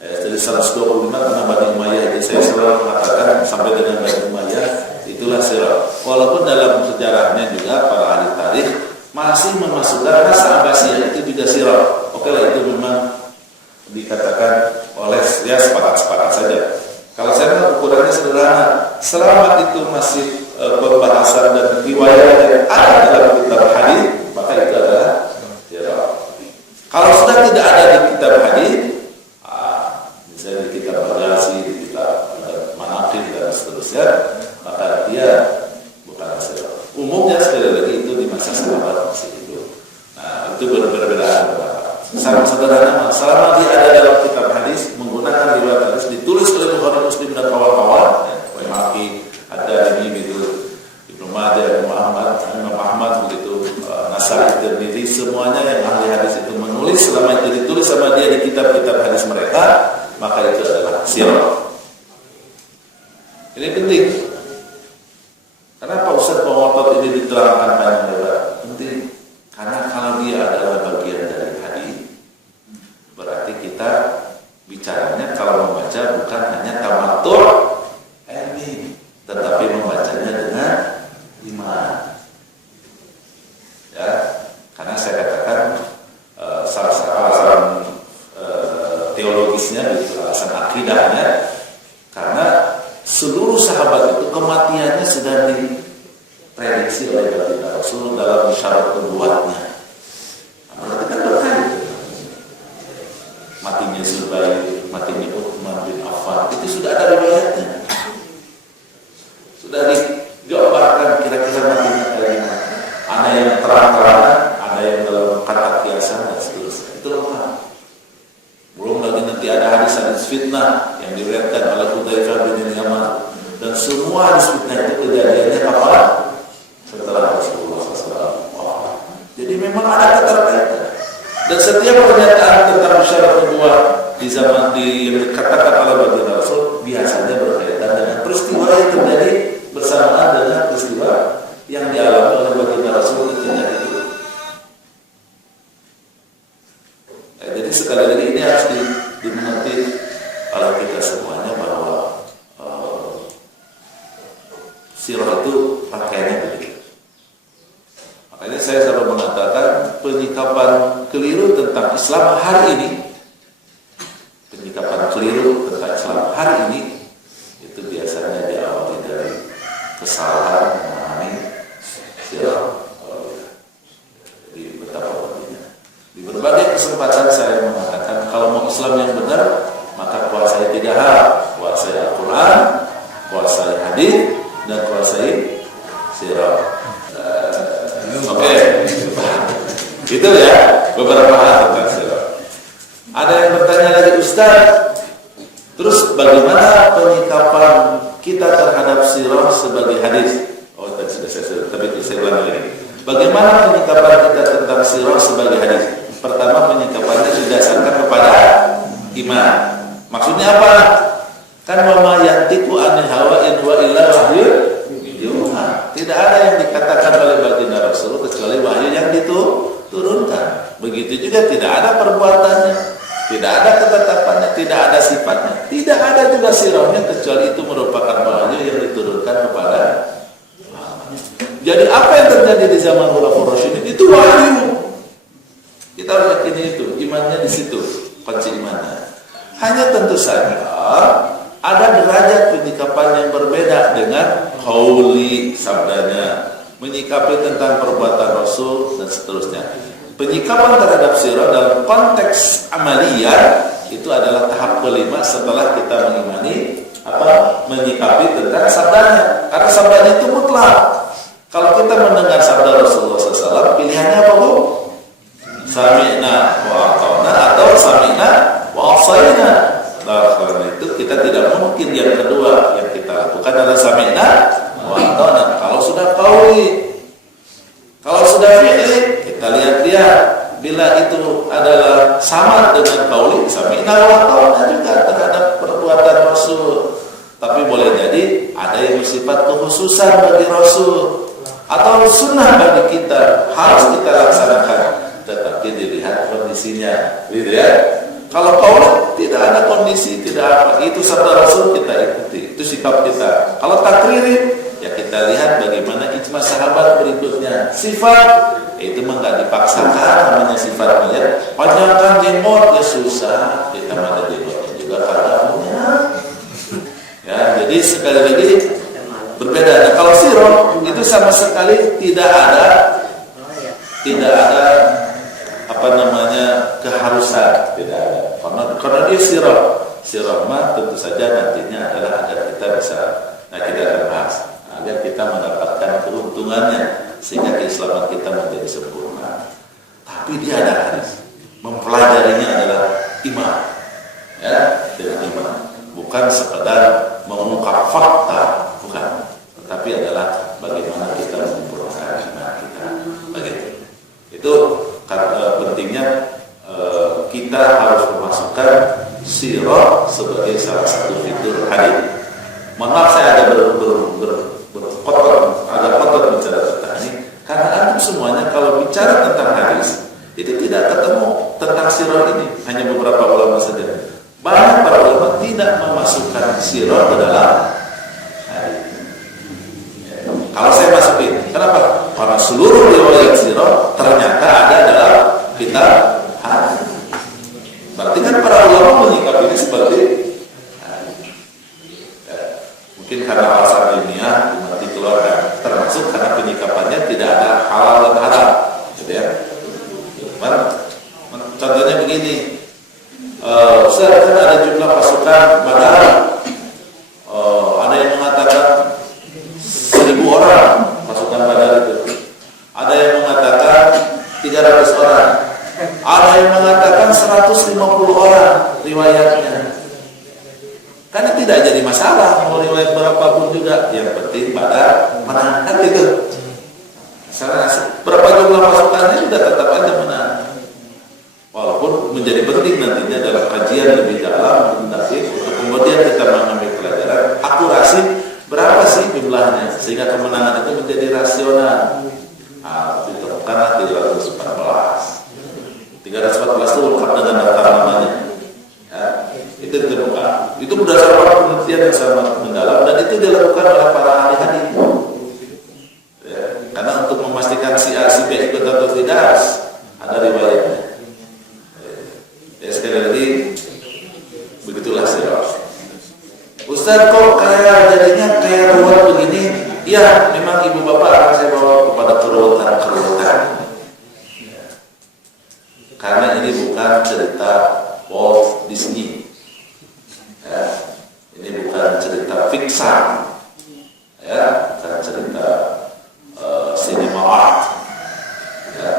Jadi 125 karena Bani Umayyah, jadi saya selalu mengatakan sampai dengan Bani Umayyah itulah sirah. Walaupun dalam sejarahnya juga para ahli tarikh masih memasukkan masa Abbasiyah itu juga sirah. Oke lah, itu memang dikatakan oleh, ya, sepakat-sepakat saja. Kalau saya ukurannya sederhana, selama itu masih pembahasan dan riwayat yang ada dalam kitab hadis, maka itu adalah sirah. Kalau sudah tidak ada di kitab hadis, misalnya di kitab Baghazi, di kitab Manaqib dan seterusnya, maka dia bukan sirah. Umumnya sekali lagi itu di masa sahabat masih hidup. Nah, itu berbeda-beda. Secara sederhana, selama dia ada dalam kitab hadis menggunakan riwayat hadis ditulis oleh Bukhari, Muslim dan kawan-kawan, ya, Maki, ada ini gitu, Ibnu Majah, Imam Ahmad begitu, Nasai, Tirmidzi, semuanya yang ahli hadis itu menulis, selama itu ditulis sama dia di kitab-kitab hadis mereka, maka itu adalah sirah. Ini penting. Kenapa Ustaz Pengotot ini diterangkan panjang lebar? Penting. Karena kalau dia adalah bagian dari hadis, berarti kita bicaranya kalau membaca bukan hanya tamatur ilmi, tetapi membacanya dengan iman. Ya, karena saya katakan alasan teologisnya, itu alasan akidahnya, karena seluruh sahabat itu kematiannya sudah diprediksi oleh baginda Rasul dalam syarat nubuwatnya. Berarti kan berkait. Matinya Zubair, matinya Utsman bin Affan, itu sudah ada riwayatnya. Sudah digambarkan kira-kira matinya kayak gimana. Ada yang terang-terangan, ada yang dalam kata kiasan dan seterusnya. Itu lengkap. Belum lagi nanti ada hadis-hadis fitnah yang diriwayatkan oleh Hudzaifah bin Yaman, dan semua hadis fitnah itu kejadiannya kapan? Setelah Rasulullah SAW. Jadi memang ada keterkaitan. Dan setiap pernyataan tentang syarat nubuwah di zaman yang dikatakan oleh baginda Rasul biasanya berkaitan dengan peristiwa yang terjadi bersamaan dengan peristiwa yang dialami oleh baginda Rasul ketika itu. Jadi sekali lagi ini harus dimengerti oleh kita semuanya bahwa sirah itu pakaiannya begitu. Makanya saya selalu mengatakan penyikapan keliru tentang Islam hari ini, penyikapan keliru tentang Islam hari ini itu biasanya diawali dari kesalahan memahami sirah. Di betapa pentingnya. Di berbagai kesempatan saya mengatakan kalau mau Islam yang benar, maka kuasai 3 hal: kuasai Al-Quran, kuasai hadis, dan kuasai sirah. Oke. Itu ya beberapa hal tentang sirah. Ada yang bertanya lagi, Ustaz, terus bagaimana penyikapan kita terhadap sirah sebagai hadis? Oh, tadi sudah tapi saya ulang lagi. Bagaimana penyikapan kita tentang sirah sebagai hadis? Pertama, penyikapannya didasarkan kepada iman. Maksudnya apa? Kan wa ma yantiqu anil hawa in huwa illa wahyu yuha. Tidak ada yang dikatakan oleh baginda Rasul kecuali wahyu yang diturunkan. Begitu juga tidak ada perbuatannya, tidak ada ketetapannya, tidak ada sifatnya, tidak ada juga sirahnya kecuali itu merupakan wahyu yang diturunkan kepada. Jadi apa yang terjadi di zaman Khulafaur Rasyidin itu wahyu. Kita harus yakini itu, imannya di situ, kunci imannya. Hanya tentu saja ada derajat penyikapan yang berbeda dengan qauli, sabdanya, menyikapi tentang perbuatan Rasul dan seterusnya. Penyikapan terhadap sirah dalam konteks amaliyah itu adalah tahap kelima setelah kita mengimani menyikapi tentang sabdanya. Karena sabdanya itu mutlak. Kalau kita mendengar sabda Rasulullah SAW, pilihannya apa, Bu? Sami'na wa ata'na atau sami'na wa asayna. Nah, karena itu kita tidak mungkin yang kedua yang kita lakukan adalah sami'na wa ata'na. Kalau sudah qauli, kalau sudah fi'li, kita lihat-lihat. Bila itu adalah sama dengan qauli, sami'na wa ata'na juga terhadap perbuatan Rasul. Tapi boleh jadi ada yang bersifat kekhususan bagi Rasul atau sunnah bagi kita, harus kita laksanakan, tetapi dilihat kondisinya, gitu ya. Kalau qaul tidak ada kondisi, tidak apa, itu sabda Rasul kita ikuti, itu sikap kita. Kalau takriri, ya kita lihat bagaimana ijma sahabat berikutnya. Sifat itu mah nggak dipaksakan, namanya sifatnya. Panjangkan jenggot ya susah, kita ada jenggotnya juga karena punya. Ya, jadi sekali lagi berbeda. Nah, kalau sirah itu sama sekali tidak ada keharusan, tidak ada. Karena dia sirah mah tentu saja nantinya adalah agar kita bisa, kita akan bahas, agar kita mendapatkan keuntungannya sehingga keislaman kita menjadi sempurna. Tapi dia ada hadis, mempelajarinya adalah iman, ya, dengan iman, bukan sekedar mengungkap fakta, bukan, tetapi adalah bagaimana kita menyempurnakan iman kita. Begitu. Itu pentingnya kita harus memasukkan sirah sebagai salah satu fitur hadis. Mohon maaf saya agak kotor bicara tentang ini, karena antum semuanya kalau bicara tentang hadis itu tidak ketemu tentang sirah ini, hanya beberapa ulama saja. Banyak para ulama tidak memasukkan sirah ke dalam hadis. Kalau saya masukin, kenapa? Karena seluruh riwayat sirah ternyata ada dalam kitab hadis. Berarti kan para ulama menyikapinya seperti mungkin karena alasan ilmiah nanti keluarkan, termasuk karena penyikapannya tidak ada halal dan haram, gitu ya. Contohnya begini, kan ada jumlah pasukan Badar, ada yang mengatakan 1.000 orang pasukan Badar itu, ada yang mengatakan 300 orang, ada yang mengatakan 150 orang riwayatnya. Karena tidak jadi masalah mau riwayat berapapun juga, yang penting pada menang, kan gitu. Karena berapa jumlah pasukannya sudah tetap aja menang. Walaupun menjadi penting nantinya dalam kajian lebih dalam, kemudian kita mengambil pelajaran akurasi berapa sih jumlahnya sehingga kemenangan itu menjadi rasional. Ditemukan 314 itu lengkap dengan daftar namanya. Itu ditemukan. Itu berdasarkan penelitian yang sangat mendalam dan itu dilakukan oleh para ahli hadis. ibu bapak akan saya bawa kepada keruwetan. Ya. Karena ini bukan cerita Walt Disney. Ya. Ini bukan cerita fiksan. Ya, bukan cerita cinema art. Ya.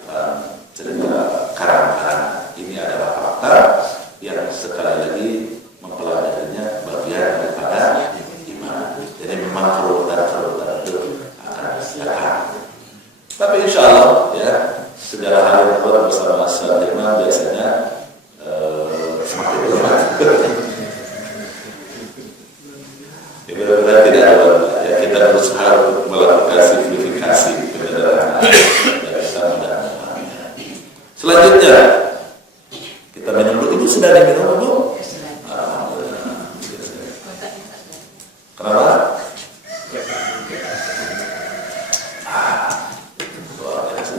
Bukan cerita karang-karang. Ini adalah fakta yang sekali lagi mempelajarinya bagian daripada iman. Jadi memang keruwetan itu akan datang. Tapi insya Allah ya, segala hal yang terbuat bersama Ustaz Hilman biasanya semakin bermanfaat. Ya benar-benar tidak ada ya, kita berusaha untuk melakukan simplifikasi kebenaran dan kita mudah-mudahan. Selanjutnya kita minum dulu. Ibu sudah diminum dulu? Kenapa? Luar biasa.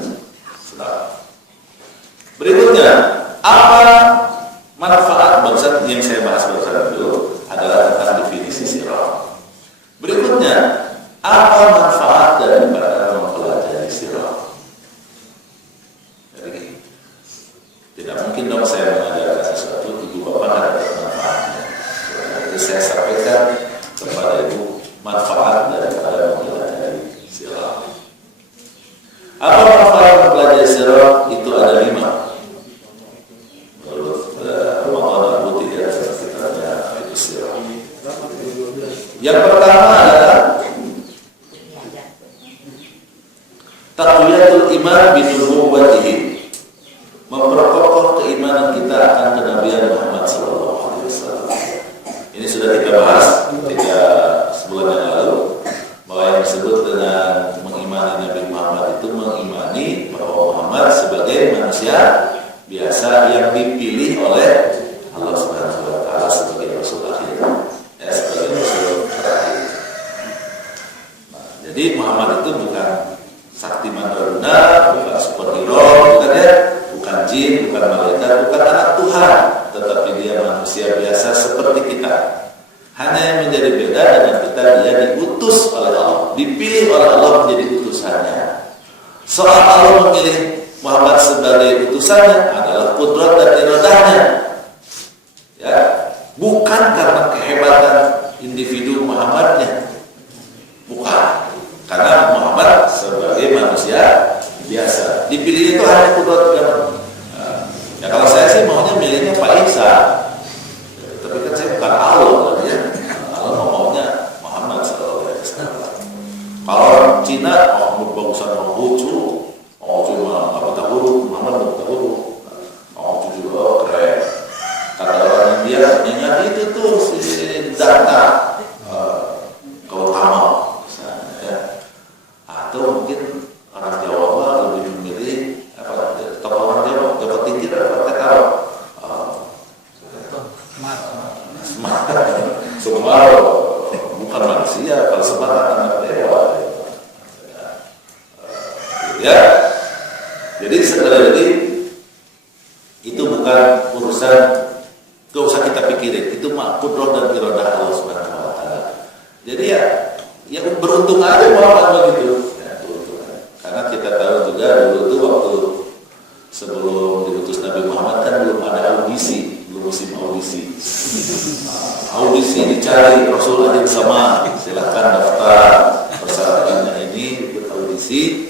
Sedap. Berikutnya, apa manfaat barusan yang saya bahas barusan dulu adalah tentang definisi sirah. Berikutnya, apa manfaat daripada mempelajari sirah? Jadi, tidak mungkin dong saya mengajarkan sesuatu ibu bapak tidak ada manfaatnya. Jadi saya sampaikan kepada ibu manfaat daripada mempelajari sirah. Apa manfaat mempelajari sirah? Itu ada 5. Menurut Ramadan Abu tidak sekitarnya itu sirah. Yang pertama adalah taqwiyatul iman binubuwwatihi, memperkokoh keimanan kita akan kenabian Muhammad SAW. Ini sudah kita bahas ketika sebulan yang lalu, bahwa yang disebut dengan mengimani Nabi Muhammad itu mengimani bahwa Muhammad sebagai manusia biasa yang dipilih oleh Allah Subhanahu wa taala sebagai rasul akhir, ya, sebagai rasul terakhir. Nah, jadi Muhammad itu bukan sakti mandraguna, bukan superhero, bukan ya, bukan jin, bukan malaikat, bukan anak Tuhan, tetapi dia manusia biasa seperti kita. Hanya yang menjadi beda dengan kita, dia diutus oleh Allah, dipilih oleh Allah menjadi utusannya. Soal Allah memilih Muhammad sebagai utusannya adalah kudrat dan iradahnya, ya, bukan karena kehebatan individu Muhammadnya, bukan, karena Muhammad sebagai manusia biasa dipilih itu hanya kudrat dan ya kalau saya sih maunya milihnya Pak Isa, tapi kan saya bukan Allah, ya. Allah maunya Muhammad SAW. Kalau orang Cina mau bagusan mau lucu, cuma nggak betah huruf, Muhammad nggak betah huruf, itu juga keren. Kata orang India, ingat itu tuh si data Gautama, misalnya, ya. Atau mungkin orang Jawa lebih memilih apa? Tokoh orang Jawa Tinggi apa tahu? Semar, bukan manusia, kalau Semar anak dewa. Ya. Jadi sekali lagi itu bukan urusan, gak usah kita pikirin, itu qudrah dan iradah Allah Subhanahu wa taala. Jadi ya beruntung aja Muhammad begitu. Ya, beruntung aja. Karena kita tahu juga dulu tuh waktu sebelum diutus Nabi Muhammad kan belum ada audisi, belum musim audisi. Audisi dicari Rasul akhir zaman, silakan daftar persyaratannya ini ikut audisi.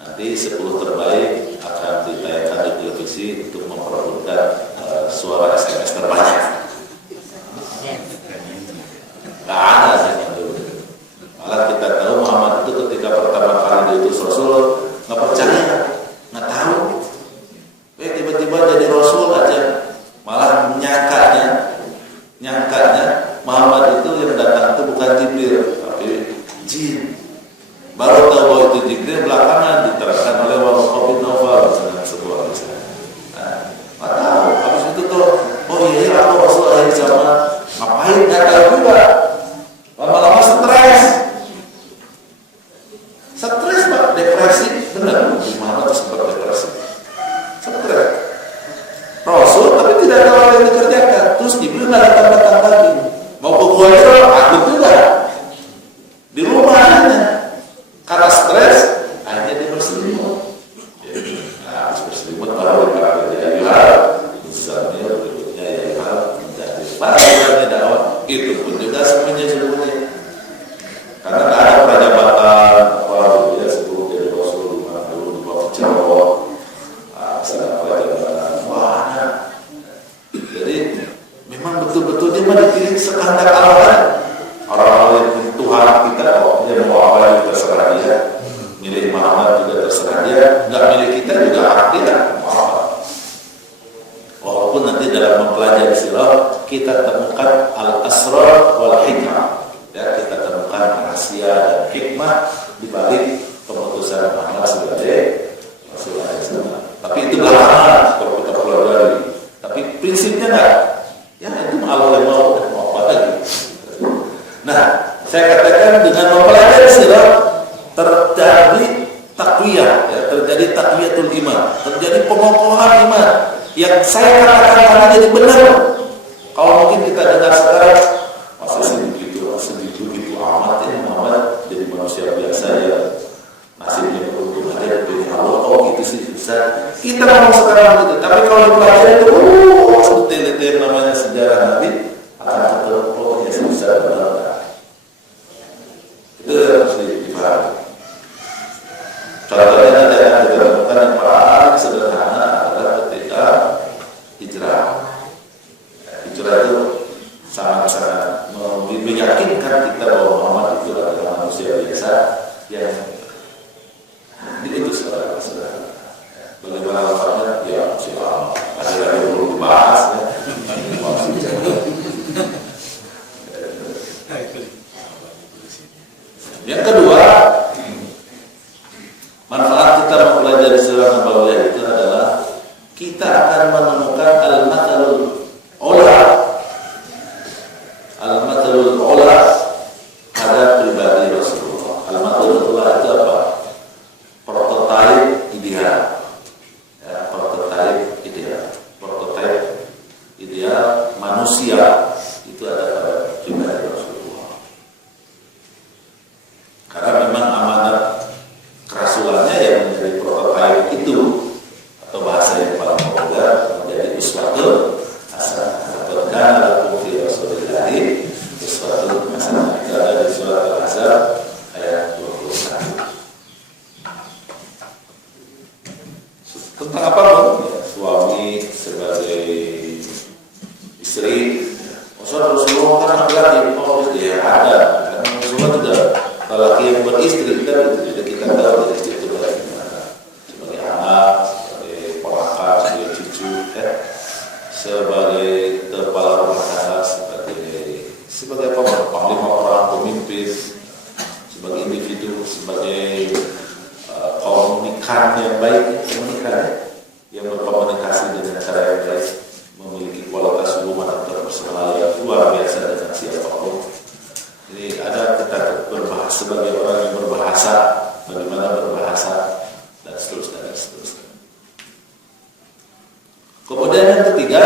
Nanti 10 terbaik akan ditayangkan di televisi untuk memperebutkan suara SMS terbanyak. Gak ada sih dulu. Malah kita tahu Muhammad itu ketika pertama kali diutus Rasul nggak percaya, nggak tahu. Tiba-tiba jadi Rasul aja. Malah nyangkanya Muhammad itu yang datang itu bukan Jibril, tapi jin. Baru tahu bahwa itu Jibril belakangan diterangkan oleh Waraqah bin Nawfal dengan sebuah kisah. Nggak tahu. Habis itu tuh, oh iya aku Rasul akhir zaman. Ngapain? Nggak tahu juga. Lama-lama stres Pak, depresi. Benar, Muhammad sempat depresi. Stres. Rasul tapi tidak tahu apa yang dikerjakan. Terus Jibril nggak datang lagi. Mau ke gua itu, aku juga di rumah. manusia dan hikmah di balik keputusan Muhammad sebagai Rasulullah. Tapi itu belakangan kalau kita pelajari. Tapi prinsipnya enggak. Ya itu Allah yang mau apa lagi. Nah, saya katakan dengan mempelajari sirah terjadi takwiyah, ya, terjadi takwiyatul iman, terjadi pengokohan iman. Yang saya katakan tadi jadi benar. Kalau mungkin kita dengar sekarang masa segitu amat ya Muhammad jadi manusia biasa ya nasibnya beruntung ada dari Allah. Oh gitu sih susah. Kita ngomong sekarang gitu. Tapi kalau dipelajari itu detail-detail namanya sejarah Nabi akan ketemu oh ya susah benar. Itu harus dipahami. Contohnya ada yang ditemukan yang paling sederhana adalah ketika hijrah. Hijrah itu sangat-sangat meyakinkan kita bahwa Muhammad itu adalah manusia biasa yang diutus oleh Allah. Bagaimana lafaznya? Ya, siapa? Ada belum dibahas ya. Yang kedua, manfaat kita mempelajari sirah nabawiyah itu adalah kita akan menemukan al-mathalul ula pada pribadi Rasulullah. Al-mathalul ula itu apa? Prototipe ideal. Ya, prototipe ideal manusia itu ada pada pribadi Rasulullah. Karena memang amanat kerasulannya yang menjadi prototipe itu atau bahasa yang paling populer menjadi uswatul hasanah. Karena lakum fi rasulillahi uswatul hasanah. Itu ada di surat Al-Ahzab ayat 21. Tentang apa pun ya, suami sebagai istri. Rasulullah kan laki-laki, ya ada. Karena Rasulullah juga laki yang beristri kan itu kita tahu dari situ bagaimana sebagai anak, sebagai ponakan, sebagai cucu, sebagai kepala rumah tangga, sebagai panglima perang, pemimpin, sebagai individu, sebagai komunikan yang baik, yang berkomunikasi dengan cara yang baik, memiliki kualitas hubungan atau personal yang luar biasa dengan siapapun. Jadi ada kita berbahasa sebagai orang yang berbahasa, bagaimana berbahasa dan seterusnya dan seterusnya. Kemudian yang ketiga,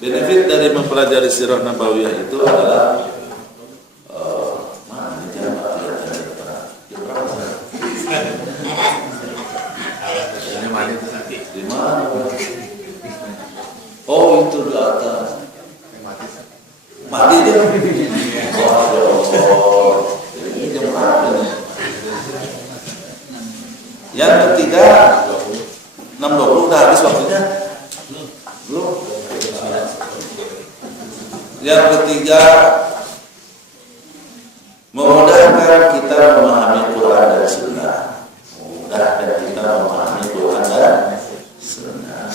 benefit dari mempelajari sirah nabawiyah itu adalah mana jam di mana? Oh itu di atas. Mati dia. Ini jam berapa nih? Yang ketiga 6.20 udah habis waktunya? Belum. Yang ketiga memudahkan kita memahami Quran dan Sunnah. Memudahkan kita memahami Quran dan Sunnah.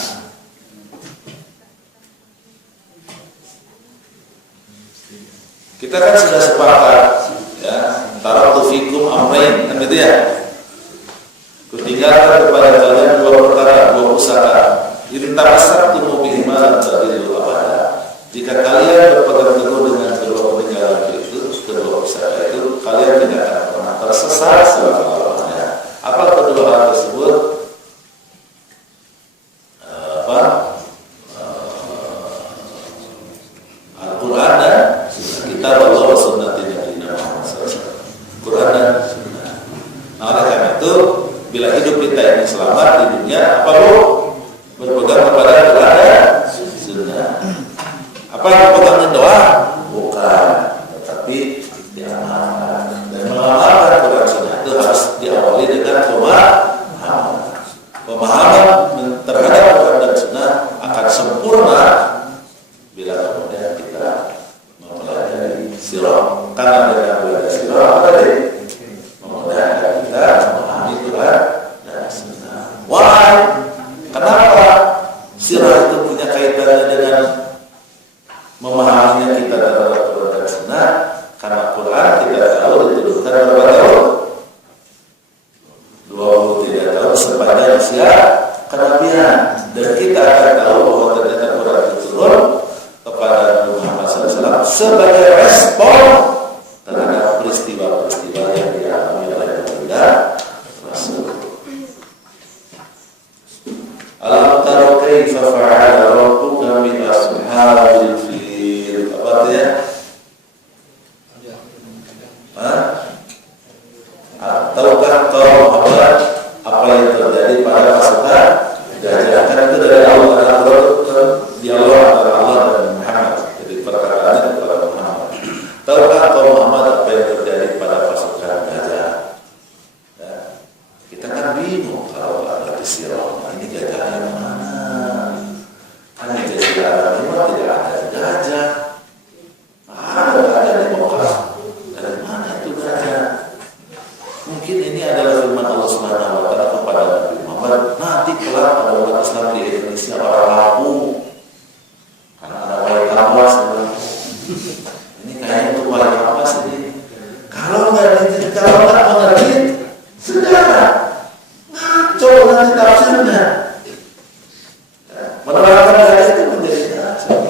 Kita kan sudah sepakat ya, taraktu fikum amrain kan gitu ya. Kutinggalkan kepada kalian dua perkara, dua pusaka. Intabasartum bihima lan tadillu abada. Jika kalian berpegang teguh dengan kedua peninggalan itu, kedua pusaka itu, kalian tidak akan pernah tersesat selama-lamanya. Apa kedua hal tersebut? Al-Quran dan kitab Allah wa sunnati Nabi Muhammad SAW. Quran dan Sunnah. Nah, oleh karena itu, bila hidup kita ini selamat di dunia, apa bu? Berpegang kepada Quran dan Sunnah. Apa yang berpegang doa? Bukan, tetapi diamalkan. Dan mengamalkan Quran Sunnah itu harus diawali dengan pemahaman. Pemahaman terhadap Quran dan Sunnah akan sempurna bila kemudian kita mempelajari sirah. Karena dengan belajar sirah apa tadi? Memudahkan kita memahami Quran dan Sunnah. Why? Kenapa sirah itu punya kaitannya dengan memahaminya kita terhadap Quran dan Sunnah? Karena Quran kita tahu kau Muhammad apa yang terjadi pada pasukan gajah. Kan itu dari Allah, dialog antara Allah dan Muhammad. Jadi perkataannya kepada Muhammad. Tahukah kau Muhammad apa yang terjadi pada pasukan gajah? Ya. Kita kan bingung kalau ada di Sirah. Ini gajah yang mana? Kan di Jazirah Arab tidak ada gajah. Ada gajah di Mekah. Dari mana itu gajah? Mungkin ini adalah firman Allah Subhanahu wa taala kepada Nabi Muhammad, nanti kelak pada umat Islam di Indonesia orang kampung. Karena ada wayang kapas. Ini kayaknya untuk wayang kapas ini. Kalau nggak mengerti sejarah, ngaco nanti tafsirnya. Menerangkan gajah itu menjadi gajah.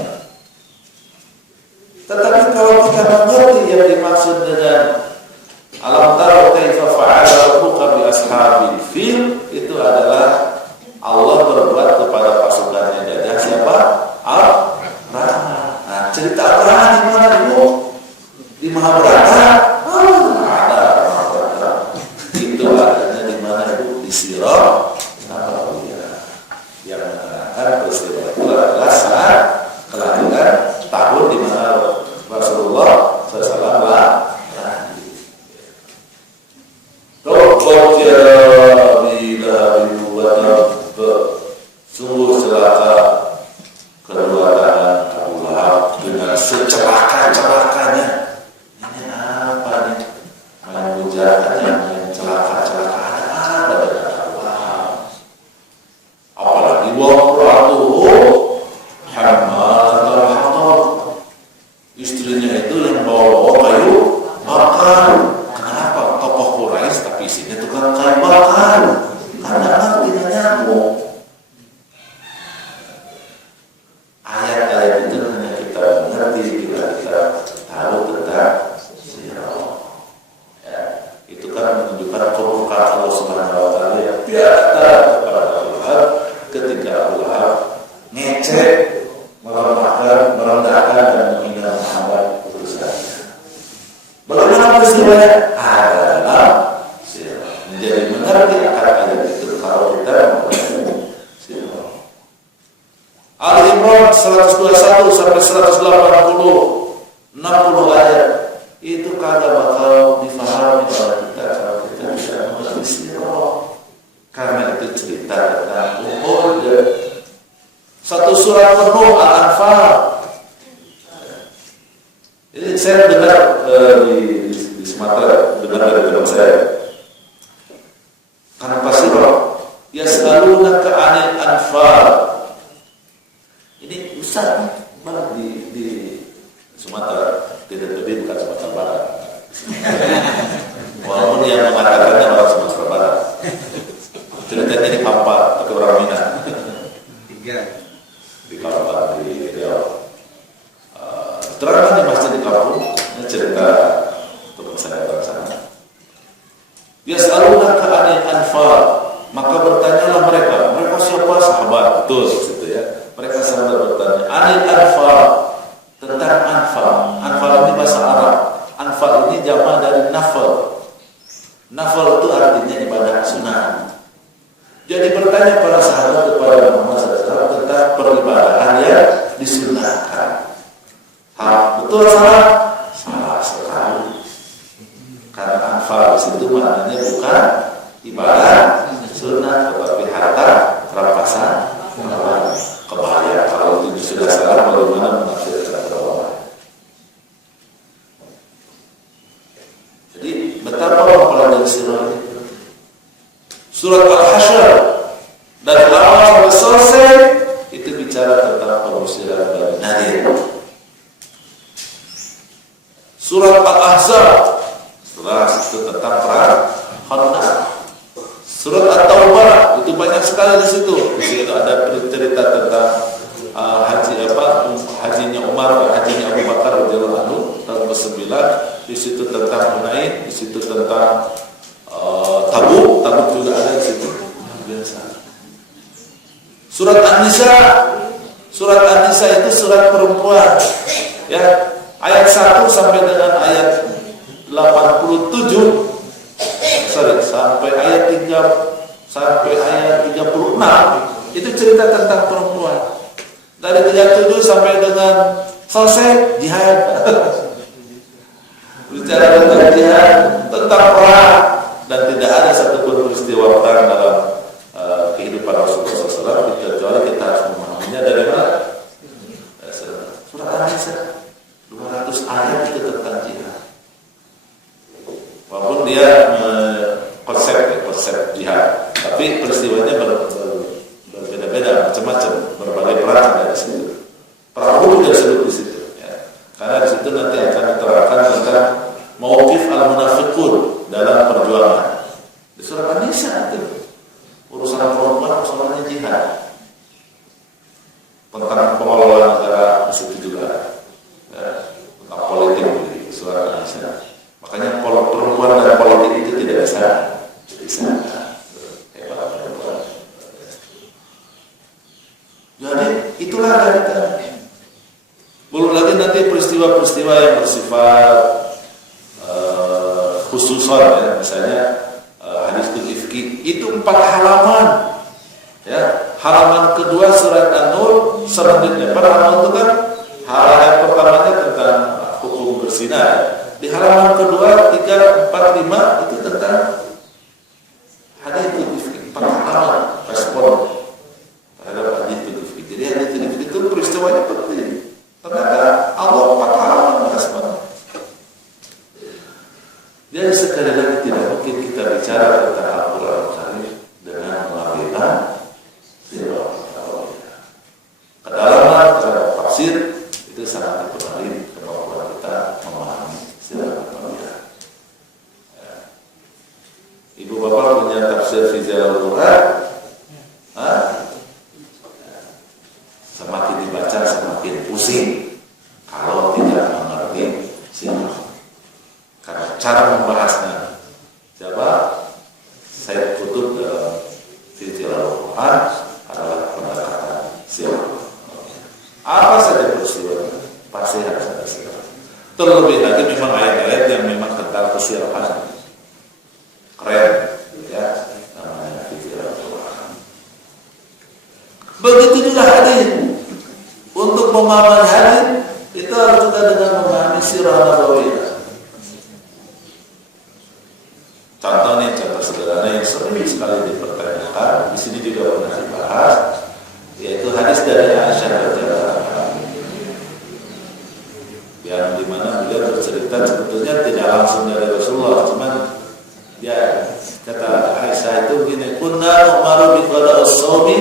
Tetapi kalau kita mengerti yang dimaksud dengan alam tara kaifa fa'ala rabbuka bi ashabil fil, itu adalah Allah berbuat kepada pasukannya gajah siapa? Abraha. Nah, cerita Abraha di mana itu? Di Mahabharata? Ada Mahabharata. Itu adanya di mana itu? Di Sirah Nabawiyah. Yang menerangkan peristiwa itu adalah saat kelahiran tahun di mana Rasulullah SAW lahir. Sungguh celaka kedua tangan Abu Lahab dengan secelaka-celakanya. Ini apa nih? Main bujakannya, main celaka-celaka ada dengan Abu Lahab. Apalagi waqra'atuhu hamalatal hatab. Istrinya itu yang bawa kayu bakar. Kenapa? Tokoh Quraisy tapi isinya tukang kayu bakar. Karena ngerti nyamuk. Ayat-ayat itu hanya kita mengerti bila kita tahu tentang sirah. Ya, itu kan menunjukkan kemurkaan Allah Subhanahu wa taala yang biasa kepada Abu Lahab ketika Abu Lahab ngecek, merendahkan dan menghina Muhammad utusannya. Bagaimana peristiwanya? Ada dalam sirah. Menjadi mengerti akan ayat itu kalau kita mengerti sirah. Al-Imran 121 sampai 180, 60 ayat. Itu kagak bakal difahami oleh kita kalau kita tidak mengerti sirah. Karena itu cerita tentang Uhud. Satu surat penuh Al-Anfal. Ini saya dengar di Sumatera, dengar dari teman saya. Karena pasti yas'alunaka 'anil anfal. Ini Ustaz malah di Sumatera, tidak lebih bukan Sumatera Barat. Walaupun yang mengatakannya orang Sumatera Barat. Ceritanya di Kampar atau orang Minang. Di Kampar di Riau. Terang di masjid di kampung. Ini cerita teman saya orang sana. Yas'alunaka 'anil anfal. Maka bertanyalah mereka siapa? Sahabat, betul gitu ya. Mereka sahabat bertanya, anil anfal, tentang anfal. Anfal ini bahasa Arab. Anfal ini jama dari nafal. Nafal itu artinya ibadah sunnah. Jadi bertanya para sahabat kepada Muhammad SAW tentang peribadahan yang disunnahkan. Betul salah? Salah sekali. Karena anfal di situ maknanya bukan ibadah sunnah, tetapi harta rampasan kebaya. Kalau itu sudah salah, bagaimana menafsirkan ulama? Jadi betapa mempelajari sirah ini. Surat Al-Hasyr dari awal sampai selesai itu bicara tentang pengusiran Bani Nadir. Surat Al-Ahzab setelah itu tentang perang Khandaq. Surat At-Taubah itu banyak sekali di situ. Di situ ada cerita tentang hajinya Umar, hajinya Abu Bakar radhiyallahu anhu tahun ke-9. Di situ tentang Hunain, di situ tentang Tabuk juga ada di situ. Biasa. Surat An-Nisa itu surat perempuan. Ya, ayat 1 sampai dengan ayat 87. sampai ayat 36 itu cerita tentang perempuan. Dari 37 sampai dengan selesai jihad. Bicara tentang jihad, tentang perang, dan tidak ada satupun peristiwa perang dalam kehidupan Rasulullah SAW kecuali kita harus memahaminya dari mana? Surah An-Nisa 200 ayat itu tentang jihad. Walaupun dia konsep jihad, tapi peristiwanya berbeda-beda, macam-macam, berbagai perang ada di situ. Perang juga disebut di situ, ya. Karena di situ nanti akan diterangkan tentang mauqif al-munafiqun dalam perjuangan. Di surah An-Nisa itu urusan perempuan, urusannya jihad. Tentang pengelolaan negara di situ juga, ya. Tentang politik di surah An-Nisa. Makanya perempuan dan politik itu tidak bisa hebat perempuan. Jadi itulah realita. Belum lagi nanti peristiwa-peristiwa yang bersifat khususon, ya, misalnya hadis ifki itu 4 halaman, ya. Halaman kedua surat An-Nur selanjutnya. Pada halaman itu kan halaman pertamanya tentang hukum berzina, ya. Di halaman kedua 3, 4, 5 itu tentang hadis ifki 4 halaman respon terhadap hadis ifki. Jadi hadis ifki itu peristiwanya penting. Ternyata Allah 4 halaman merespon. Jadi sekali lagi tidak mungkin kita bicara tentang Al-Quran Karim dengan mengabaikan sirah. Kedalaman terhadap tafsir itu sangat dipengaruhi kemampuan kita memahami sirah Al-Quran. Ibu bapak punya tafsir Fijalul Quran, semakin dibaca semakin pusing kalau tidak mengerti sirah. Karena cara membahasnya, siapa? Sayyid Qutb dalam Fijalul Quran adalah pendekatan sirah. Apa saja peristiwa pasti harus ada sirah. Terlebih lagi memang ayat-ayat yang memang tentang kesirahan keren, ya, namanya Fijalul Quran. Begitu juga hadis. Untuk memahami hadis itu harus juga dengan memahami sirah nabawiyah. Contoh sederhana yang sering sekali dipertanyakan, di sini juga pernah dibahas, yaitu hadis dari Aisyah radhiyallahu anha, yang dimana beliau bercerita sebetulnya tidak langsung dari Rasulullah, cuman ya kata Aisyah itu begini, kunna nu'maru bi qada'is shaumi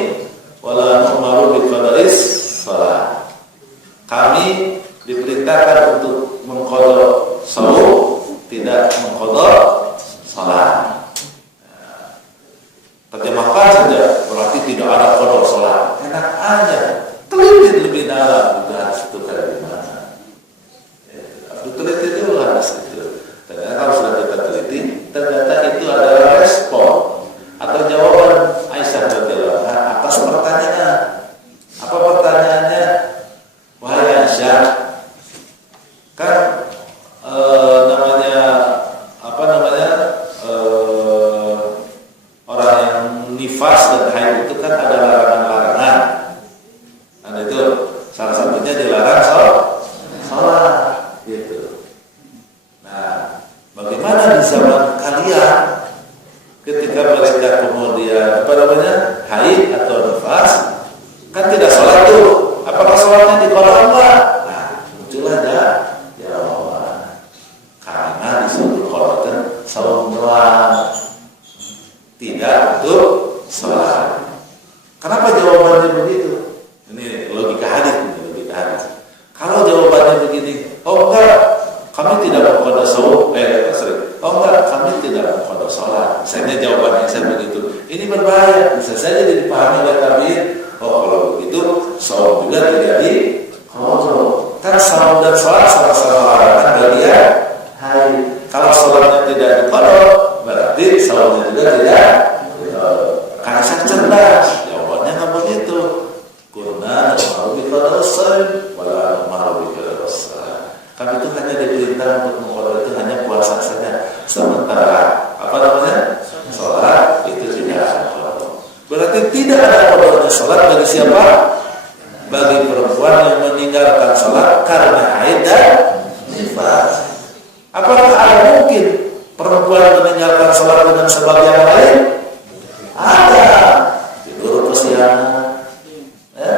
wa la nu'maru bi qada'is shalah. Kami diperintahkan untuk mengqada shaum, tidak mengqada salat. Terjemahkan saja berarti tidak ada qada salat. Enak aja. Teliti lebih dalam juga harus itu kayak gimana. Teliti dulu harus itu. Ternyata kalau sudah kita teliti, ternyata itu adalah respon atau jawaban Aisyah radhiyallahu anha atas pertanyaan. Apa pertanyaannya? Wahai Aisyah, kan orang yang nifas dan haid itu kan ada larangan-larangan. Dan itu salah satunya dilarang sholat, gitu. Nah, bagaimana di zaman kalian ketika mereka kemudian haid atau nifas, kan tidak sholat tuh? Apakah sholatnya diqada enggak? Nah, muncullah jawaban. Karena disuruh qadatan saum doang, tidak untuk sholat. Kenapa jawabannya begitu? Ini logika hadis. Kalau jawabannya begini, oh enggak, kami tidak mengqada saum, oh enggak, kami tidak mengqada sholat. Misalnya jawabannya saya begitu, ini berbahaya. Bisa saja dipahami oleh tabi'in, oh kalau begitu saum juga tidak diqada. Kan saum dan sholat sama-sama larangan bagian haid. Kalau sholatnya tidak diqada, berarti saumnya juga tidak. Aisyah cerdas, jawabannya nggak begitu. Kunna nu'maru bi qada'is shaum wa la nu'maru bi qada'is shalah. Kami itu hanya diperintah untuk mengqada itu hanya puasa saja. Sementara tidak ada qadanya salat bagi siapa? Bagi perempuan yang meninggalkan salat karena haid dan nifas. Apakah ada mungkin perempuan meninggalkan salat dengan sebab yang lain? Ada. Tidur kesiangan, ya.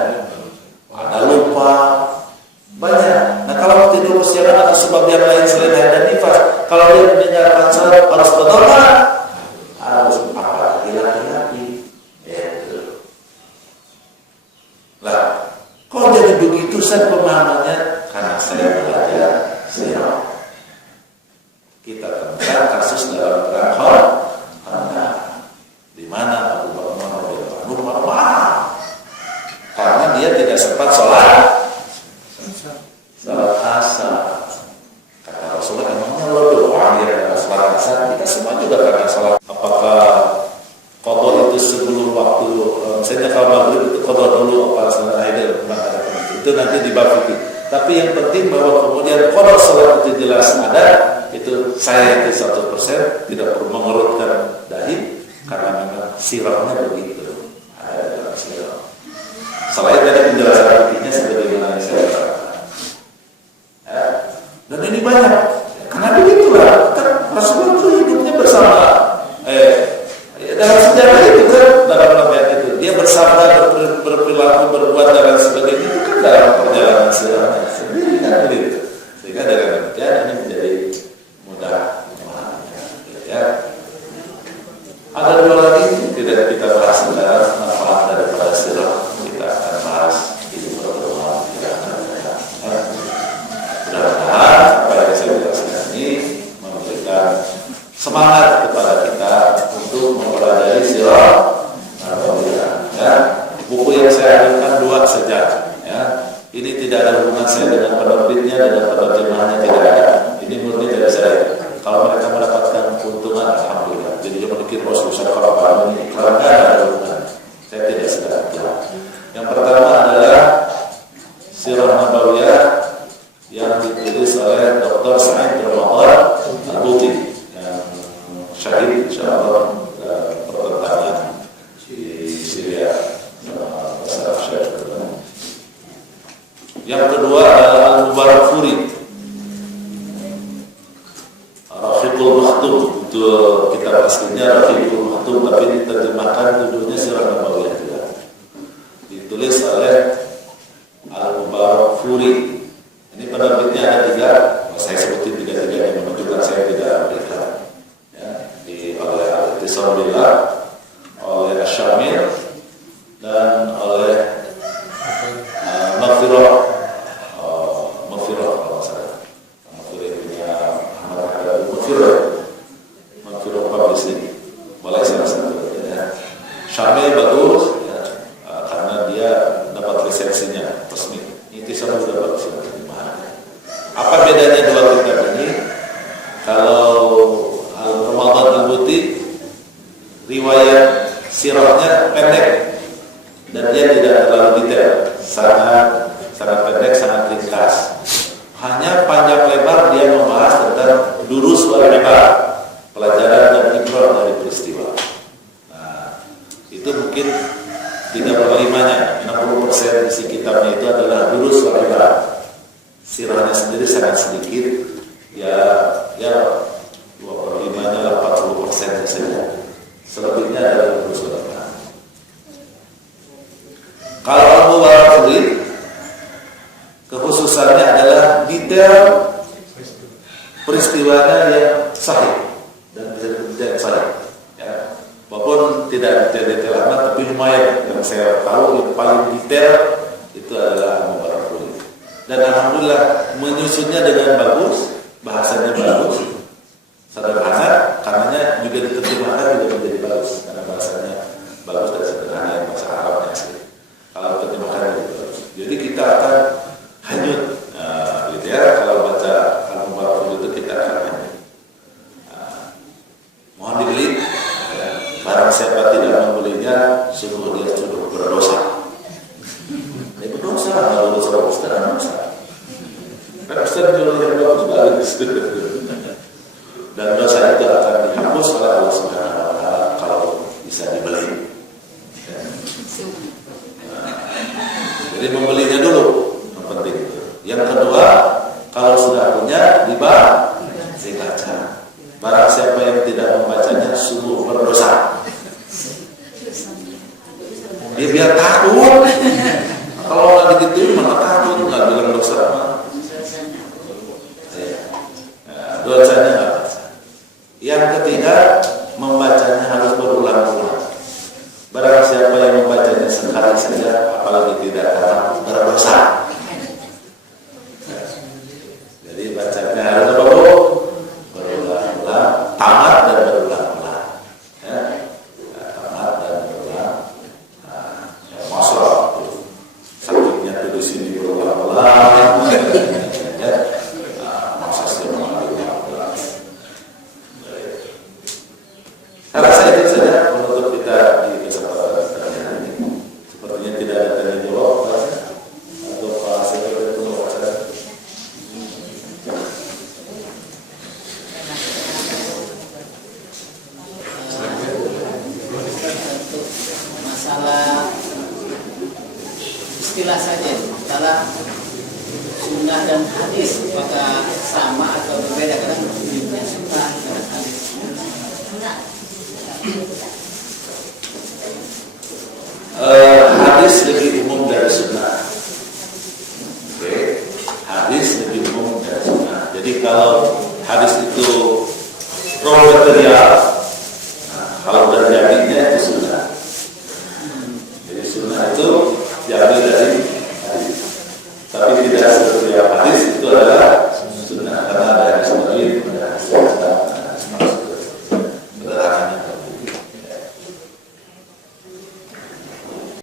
Ada lupa, banyak. Nah kalau tidur kesiangan atau sebab yang lain selain haid dan nifas, kalau dia meninggalkan salat harus bertobat, harus apa? Laki-laki. Lah, kok jadi begitu saya pemahamannya? Karena saya belajar sirah. Kita tentang kasus dalam perang Khandaq, di mana Abu Bakar radhiyallahu anhu marah karena dia tidak sempat sholat asar. Kata Rasulullah, emangnya lo doang ya dalam sholat asar? Kita semua juga karena sholat. Apakah qadha itu sebelum waktu? Misalnya kalau maghrib itu qadha dulu apa salat haid itu nanti dibagi. Tapi yang penting bahwa kemudian qadha sholat itu jelas ada. Itu saya itu 100% tidak perlu mengerutkan dahi karena memang sirahnya begitu ada dalam sirah. Selain dari penjelasan artinya sebagaimana saya katakan, ya. Dan ini banyak karena begitulah kan Rasulullah itu hidupnya bersama dalam sejarah itu kan dalam ayat itu dia bersama berperilaku berbuat dan sebagainya itu kan dalam perjalanan sirahnya sendiri kan begitu. Sehingga dengan demikian ini menjadi mudah memahaminya, ya. Ada dua lagi tidak kita bahas sekarang manfaat daripada sirah. Kita akan bahas di pertemuan kita akan datang. Mudah-mudahan apa yang saya jelaskan ini memberikan semangat kepada kita untuk mempelajari sirah Nabawiyah. Ya. Buku yang saya ambilkan 2 saja. Ya. Ini tidak ada hubungan saya dengan penerbitnya, dengan penerjemahnya tidak ada. Ini murni dari saya. Kalau mereka mendapatkan keuntungan, alhamdulillah. Jadi dia memiliki Rasulullah kalau ini kalau ada hubungan, saya tidak sedang. Yang pertama adalah Sirah Nabawiyah yang ditulis oleh Dr. Sa'id Ramadan Al-Buti yang syahid insyaallah pertentangan di Syria sama Syekh. Yang kedua adalah Al-Mubarakfuri Rafiqul Maktum, itu kitab aslinya Rafiqul Maktum tapi diterjemahkan judulnya Sirah Nabawiyah juga. Ditulis oleh Al-Mubarakfuri. Ini penerbitnya ada 3, saya sebutin 3-3 yang menunjukkan saya tidak berikan. Ya, oleh Al-Ittisam Billah, oleh Asy-Syamil dan oleh Maghfirah kalau saya Maghfirah Publishing boleh salah satu ya. Syamil bagus ya, karena dia dapat lisensinya resmi. Itu sama sudah bagus. Apa bedanya 2 kitab ini? Kalau Al-Ramadan Al-Buti riwayat sirahnya pendek dan dia tidak terlalu detail, sangat pendek, sangat ringkas. Hanya panjang lebar dia membahas tentang durus wal ibar, pelajaran dan ibrah dari peristiwa. Nah, itu mungkin 3/5-nya, 60% isi kitabnya itu adalah durus wal ibar. Sirahnya sendiri sangat sedikit, ya 2/5-nya 40% saja. Selebihnya adalah durus wal ibar. Kalau Al-Mubarakfuri kekhususannya adalah detail peristiwanya yang sahih dan tidak sahih. Ya, walaupun tidak detail amat, tapi lumayan. Yang saya tahu yang paling detail itu adalah Al-Mubarakfuri. Dan alhamdulillah menyusunnya dengan bagus, bahasanya bagus, sederhana, karenanya juga diterjemahkan juga menjadi bagus karena bahasanya bagus dan sederhana, yang bahasa Arabnya asli. Kalau terjemahkan itu bagus. Jadi kita akan hanyut, gitu ya. Kalau baca Al-Mubarakfuri itu kita akan hanyut. Mohon dibeli. Ya. Barang siapa tidak membelinya, sungguh dia sudah berdosa. Dia berdosa, kalau dosa Ustaz, dosa. Karena Ustaz jual yang bagus. Dan dosa itu akan dihapus oleh Allah Subhanahu wa Ta'ala kalau bisa dibeli. Ya. siapa yang tidak membacanya sungguh berdosa. Dia biar takut. Kalau nggak digituin mana takut, nggak bilang dosa mah. Dosanya nggak baca. Yang ketiga, membacanya harus berulang-ulang. Barang siapa yang membacanya sekali saja, apalagi tidak tamat, berdosa. Jadi bacanya harus berulang-ulang, tamat dan berulang-ulang. Ya. Tamat dan berulang. Masalah sakitnya tuh di sini berulang-ulang. Masa sih berulang-ulang. Saya rasa itu saja untuk kita di kesempatan kali ini. Sepertinya tidak ada tanya jawab atau Pak Sekretariat Pengawasan. Masalah istilah saja, masalah sunnah dan hadis apakah sama atau berbeda? Kadang sunnah, kadang hadis. Hadis lebih umum dari sunnah. Oke, hadis lebih umum dari sunnah. Jadi kalau hadis itu raw material, kalau terjadinya itu sunnah. Jadi sunnah itu